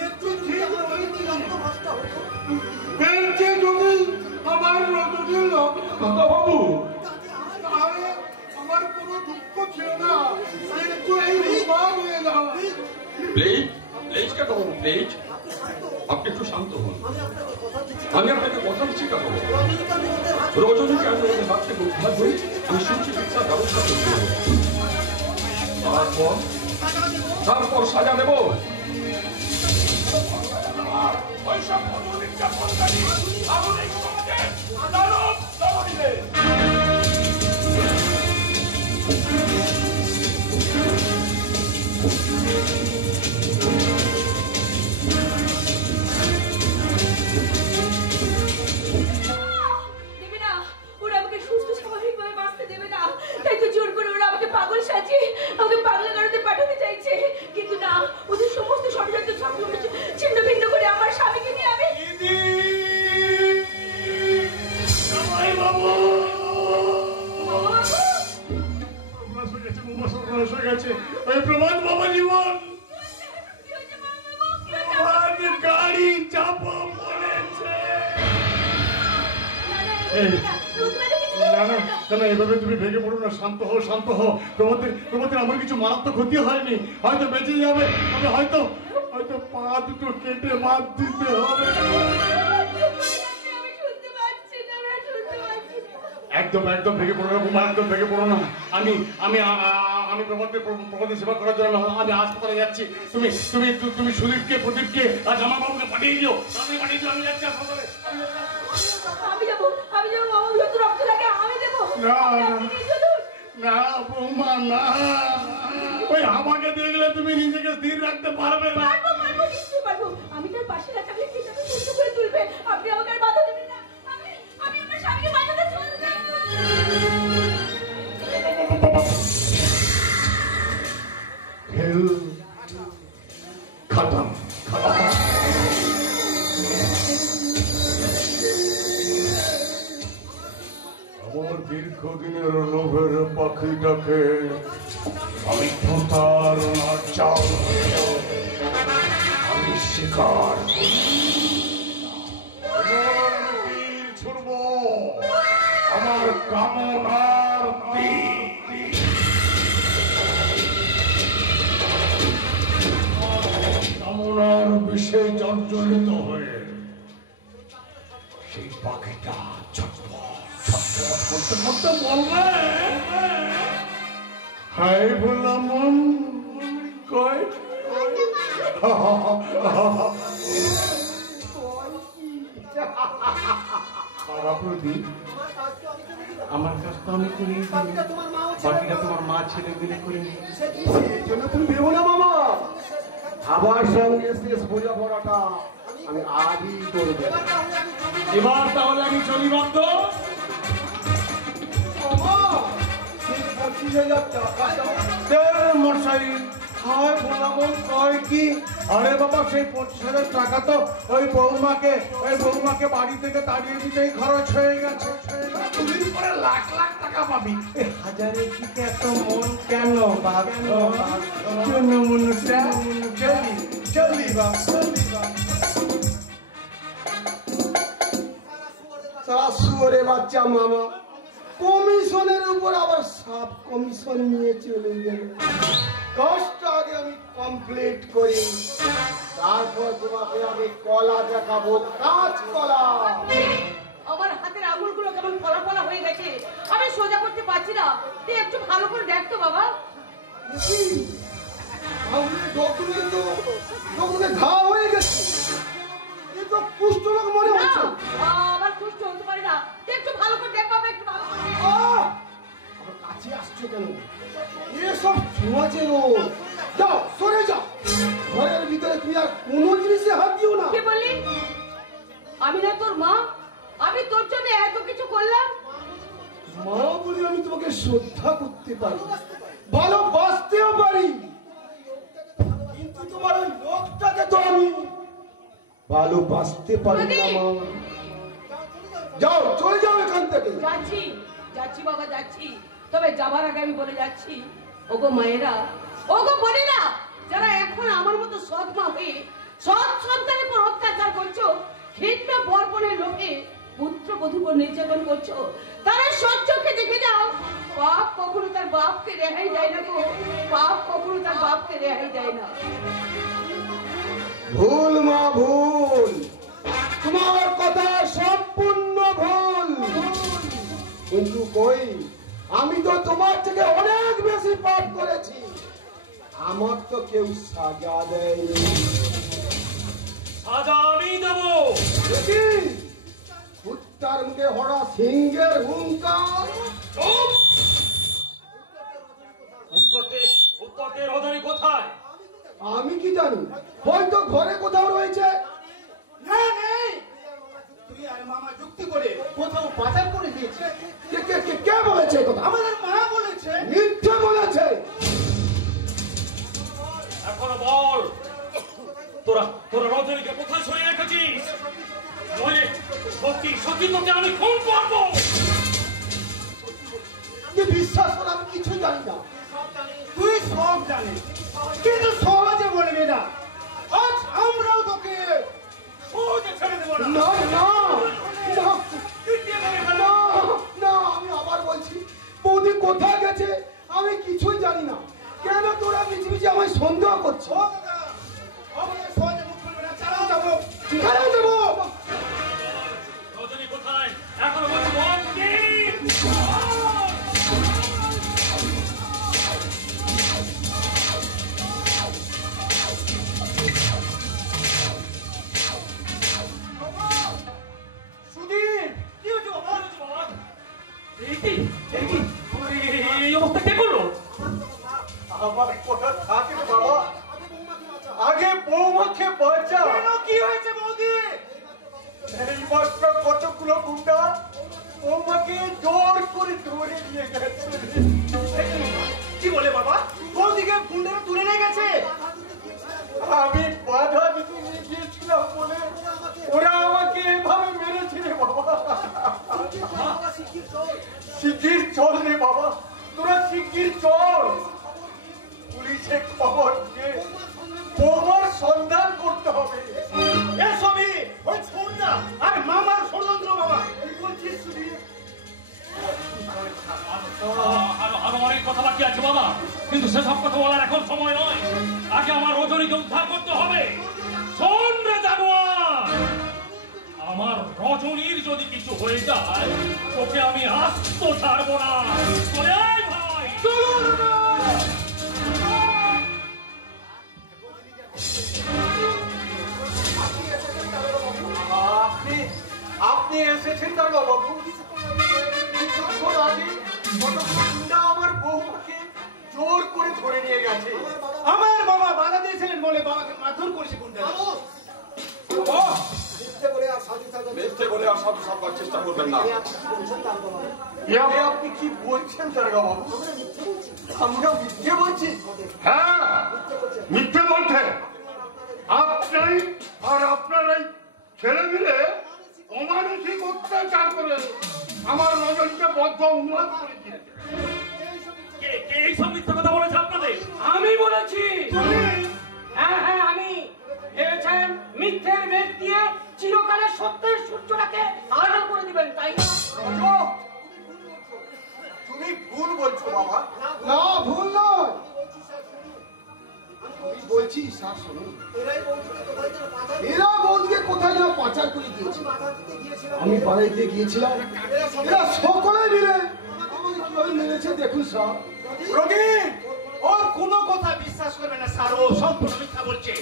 একটু ঠিক বলেছিস। আমার রজনীর কাকা বাবু, আমার কোনো দুঃখ ছিল না, একটু এই রূপা নিয়ে যাও। প্লিজ কাকা বাবু, প্লিজ আপনি একটু শান্ত হন। আমি আপনাকে কথা দিচ্ছি কাকা বাবু, রজনীকে আমি ওদের হাত থেকে উদ্ধার করি, আমি সুচিকিৎসার ব্যবস্থা করতে হবে। তারপর সাজা দেব। ওইসব আধুনিক সমাজে দানব দানবীরে। দেবে না, ওরা আমাকে সুস্থ স্বাভাবিকভাবে বাঁচতে দেবে না, তাই তো জোর করে ওরা আমাকে পাগল সাজিয়ে আমাকে পাগলাগারদে পাঠাতে চাইছে। কিন্তু না, ওদের সমস্ত ষড়যন্ত্র ছিন্ন ভিন্ন করে আমার স্বামীকে নিয়ে আমি প্রমাণ বাবা জীবন গাড়ি চাপা পড়েছে। না, এভাবে তুমি ভেঙে পড়ো না, শান্ত হও, শান্ত হও। তোমাদের আমার কিছু মারাত্মক ক্ষতি হয়নি, হয়তো বেঁচে যাবে, তবে হয়তো পা দুটো কেটে বাদ দিতে হবে। একদম ভেঙে পড়ো না বোমা, একদম ভেঙে পড়ো না। আমি প্রভাতের সেবা করার জন্য আমি হাসপাতালে যাচ্ছি। তুমি সুদীপকে, প্রদীপকে আর জামা বাবুকে পাঠিয়ে দিও। আমি যাচ্ছি হাসপাতালে। আমি যাবো মামা, যত রক্ত লাগে আমি দেবো। না বৌমা, না, ওই আমাকে দেখলে তুমি নিজেকে স্থির রাখতে পারবে না। পারবো, নিশ্চয়ই পারবো। আমি তার পাশে থাকলে সে তাকে সুস্থ করে তুলবে। আপনি আমাকে আর বাধা দেবেন না। আমি আমার স্বামীকে বাঁচাতে চলবে। খেল খতম। আমার দীর্ঘদিনের লোভের পাখিটাকে আমি প্রতার না চাল, আমি শিকার ছুড়ব আমার কামনার তীর। কামনার বিষয়ে জর্জরিত হয়ে সেই পাখিটা করতে করতে বলবে, হাই ভোলা মন কয় আমার কাজ তো আমি করি, বাকিটা তোমার মা ছেলে মিলে করে নি। তুমি ভেবো না মামা, আমার সঙ্গে শেষ বোঝাপড়াটা আমি আজই করবো। এবার তাহলে আমি চলি বাধ্য। 20,000 টাকা দাও মশাই। হায় ভোলামন কয় কি? আরে বাবা সেই 25,000 টাকা তো ওই বৌমাকে বাড়ি থেকে তাড়িয়ে দিতেই খরচ হয়ে গেছে। তুমি পরে লাখ লাখ টাকা পাবি। হাজারে কি এত মন কেন ভাবছো? কেন মনটা? জলদি বাপ জলদি বাপ। সারা শুয়োরে বাচ্চা মামা কমিশনের উপর আবার সাব কমিশন নিয়ে চলে গেল। কাজটা আগে আমি কমপ্লিট করি, তারপর তোমাকে আমি কলা দেখাবো, কাঁচ কলা। আমার হাতের আঙুলগুলো কেমন ফলা ফলা হয়ে গেছে, আমি সোজা করতে পারছি না। তুই একটু ভালো করে দেখ তো বাবা। ঘা হয়ে গেছে, কুষ্ঠ লোক মনে হচ্ছে। আমার কুষ্ঠ হতে পারে না, তুই একটু ভালো করে দেখ বাবা, একটু ভালো করে দেখ। আমার কাছে আসছো কেন? এসব ছোঁয়াচে রোগ। যাও সরে যাও, ঘরের ভিতরে তুমি আর কোনো জিনিসে হাত দিও না। কে বললি? আমি না তোর মা? আমি তোর জন্য এত কিছু করলাম। মা বলে আমি তোমাকে শ্রদ্ধা করতে পারি, ভালোবাসতেও পারি, কিন্তু তোমার ওই লোকটাকে তো আমি ভালোবাসতে পারি না মা। যাও চলে যাও এখান থেকে। যাচ্ছি যাচ্ছি বাবা যাচ্ছি, তবে যাবার আগে আমি বলে যাচ্ছি, ওগো মায়েরা, ওগো বোনেরা, যারা এখন আমার মতো সৎ মা হয়ে সৎ সন্তানের উপর অত্যাচার করছো, ঘৃণ্য বর্বণের লোকে পুত্র বধূকে নির্যাতন করছো, তারা সহ্যকে দেখে যাও। পাপ কখনো তার বাপকে রেহাই দেয় না গো, পাপ কখনো তার বাপকে রেহাই দেয় না। ভুল মা ভুল, তোমার কথা সম্পূর্ণ ভুল। কিন্তু কই, আমি তো তোমার থেকে অনেক বেশি পাপ করেছি, আমার তো কেউ সাজা দেয়নি। সাজা আমি দেবো। দেখি কুত্তার মুখে হরা সিংহের হুঙ্কার। উত্তরতে রজনী কোথায়? আমি কি জানি, হয়তো ঘরে কোথাও রয়েছে। তুই আর মামা যুক্তি করে কোথাও বাজার করে দিয়েছে। কে বলেছে কথা? আমাদের মা বলেছে। মিথ্যে বলেছে। এখনো বল, তোরা রজনীকে কোথায় সরিয়ে রেখেছিস? নইলে সত্যি সত্যি তোকে আমি খুন করবো। তুই বিশ্বাস কর, আমি কিছু জানি না। তুই সব জানিস, কিন্তু সহজে বলবি না। আজ আমরাও তোকে সহজে ছেড়ে দেবো না। না না না না, আমি আবার বলছি, বৌদি কোথায় গেছে আমি কিছুই জানি না। কেন তোরা মিছিমিছি আমায় সন্দেহ করছো? সহজে মুখ খুলবে না, চালাও যাবো। কোথায় যাবো? রজনী কোথায়? এখনো বলছি বল কি? সুধীর, কি হয়েছে বাবা? এই অবস্থা কে করলো? আমার কোথা থাকে বাবা, আগে বৌমাকে বাঁচা। কেন, কি হয়েছে বৌদি? এই মাত্র কতগুলো গুন্ডা বৌমাকে জোর করে ধরে নিয়ে গেছে। কি বলে বাবা? বৌদিকে গুন্ডারা তুলে নিয়ে গেছে? আমি বাধা দিতে নিয়ে গিয়েছিলাম বলে ওরা আমাকে এভাবে মেরেছে রে বাবা। শিগগির চল রে বাবা, তোরা শিগগির চল। পুলিশে খবর দিয়ে বৌমার সন্ধান করতে হবে। এসবই ওই ছোটদা আর মামার ষড়যন্ত্র বাবা। এই বলছিস সুধীর? আরো অনেক কথা বাকি আছে বাবা, কিন্তু সেসব কথা বলার এখন সময় নয়। আগে আমার রজনীকে উদ্ধার করতে হবে। শোন রে জানোয়ার, আমার রজনীর যদি কিছু হয়ে যায় তোকে আমি আস্ত ছাড়বো না। চলে আয় ভাই, চলুন। আপনি এসেছেন দারোগা বাবু। আমার বৌমাকে জোর করে ধরে নিয়ে গেছে। আমার বাবা বাধা দিয়েছিলেন বলে বাবাকে মারধর করেছে গুন্ডারা। মিথ্যে বলে আর সাধু সাধবার চেষ্টা করবেন না। আপনি কি বলছেন দারোগা বাবু? আমরা মিথ্যে বলছি? হ্যাঁ, মিথ্যে বলছে। আপনি আর আপনার এই ছেলে মিলে অমানসিক অত্যাচার করে আমার নজরকে বদ্ধ উন্মাদ করে দিয়েছে। কে এইসব মিথ্যা কথা বলেছে আপনাদের? আমি বলেছি। হ্যাঁ হ্যাঁ আমি। ভেবেছেন মিথ্যের মেঘ দিয়ে চিরকালের সত্যের সূর্যটাকে আড়াল করে দিবেন, তাই না? তুমি ভুল বলছো বাবা। না, ভুল নয়। বলছি স্যার শুনুন, এরা বৌদিকে কোথায় যেন পাচার করে দিয়েছে। আমি বাড়িতে গিয়েছিলাম, এরা সকলে মিলে আমাকে কিভাবে মেরেছে দেখুন স্যার। রোগীন ওর কোনো কথা বিশ্বাস করবে না স্যার, ও সম্পূর্ণ মিথ্যা বলছে।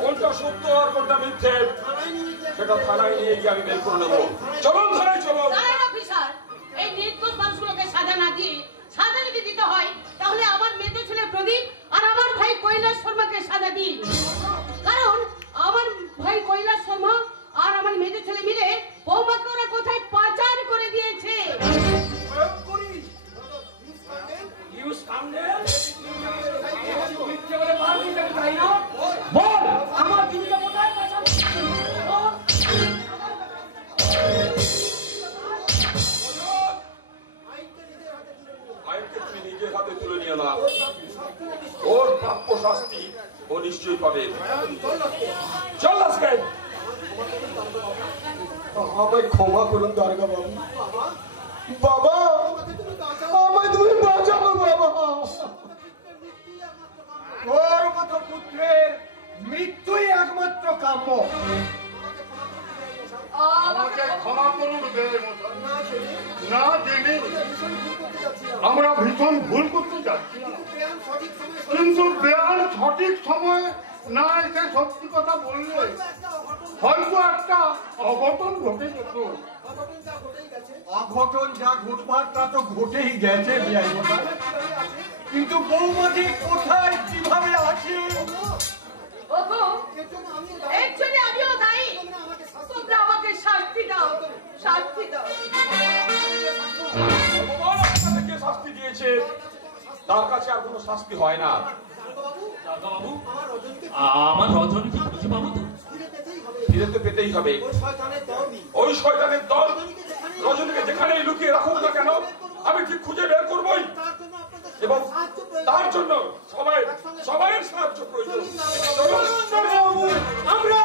কোনটা সত্য আর কোনটা মিথ্যে সেটা থানায় নিয়ে গিয়ে আমি বের করে নেবো। চলুন থানায় চলুন। দাঁড়ান অফিসার, এই নির্দোষ মানুষগুলোকে সাজা না দিয়ে সাজা যদি দিতে হয় তাহলে আমার মেজো ছেলে প্রদীপ আর আমার ভাই কৈলাস শর্মাকে সাজা দিন। কারণ আমার ভাই কৈলাস শর্মা আর আমার মেজো ছেলে মিলে বৌমাকে ওরা কোথায় পাচার করে দিয়েছে। ইউ স্কান্ডেল! মিথ্যে বলে মারবি নাকি, তাই না? বল আমার দিদিকে কোথায় পাচার করেছে? বল। আইনকে তুমি নিজের হাতে তুলে নিয়ে না, ওর প্রাপ্য শাস্তি ও নিশ্চয়ই পাবে। চল আজকে। আমায় ক্ষমা করুন দারোগা বাবু। বাবা, আমায় তুমি বাঁচাবো বাবা। ওর মতো পুত্রের মৃত্যুই একমাত্র কাম্য। আমাকে ক্ষমা করুন বেয়াই মশাই। না জেনে আমরা ভীষণ ভুল করতে যাচ্ছি না, কিন্তু বেয়ার সঠিক সময় না এসে সত্যি কথা বললে হয়তো একটা অঘটন ঘটে যেত। অঘটন যা ঘটবার তা তো ঘটেই গেছে বিয়াই মশাই। কিন্তু বৌমাটি কোথায় কিভাবে আছে? ওগো, একচুয়ালি আমিও দায়ী। তোমরা আমাকে শাস্তি দাও, শাস্তি দাও। ভগবান আপনাদেরকে শাস্তি দিয়েছে, তার কাছে আর কোনো শাস্তি হয় না। দাদা বাবু, আমার রজনীকে খুঁজে পাবো তো? ফিরে তো পেতেই হবে। ওই শয়তানের দল রজনীকে যেখানেই লুকিয়ে রাখুক না কেন আমি ঠিক খুঁজে বের করবই, এবং তার জন্য সবাই সাহায্য প্রয়োজন। আমরা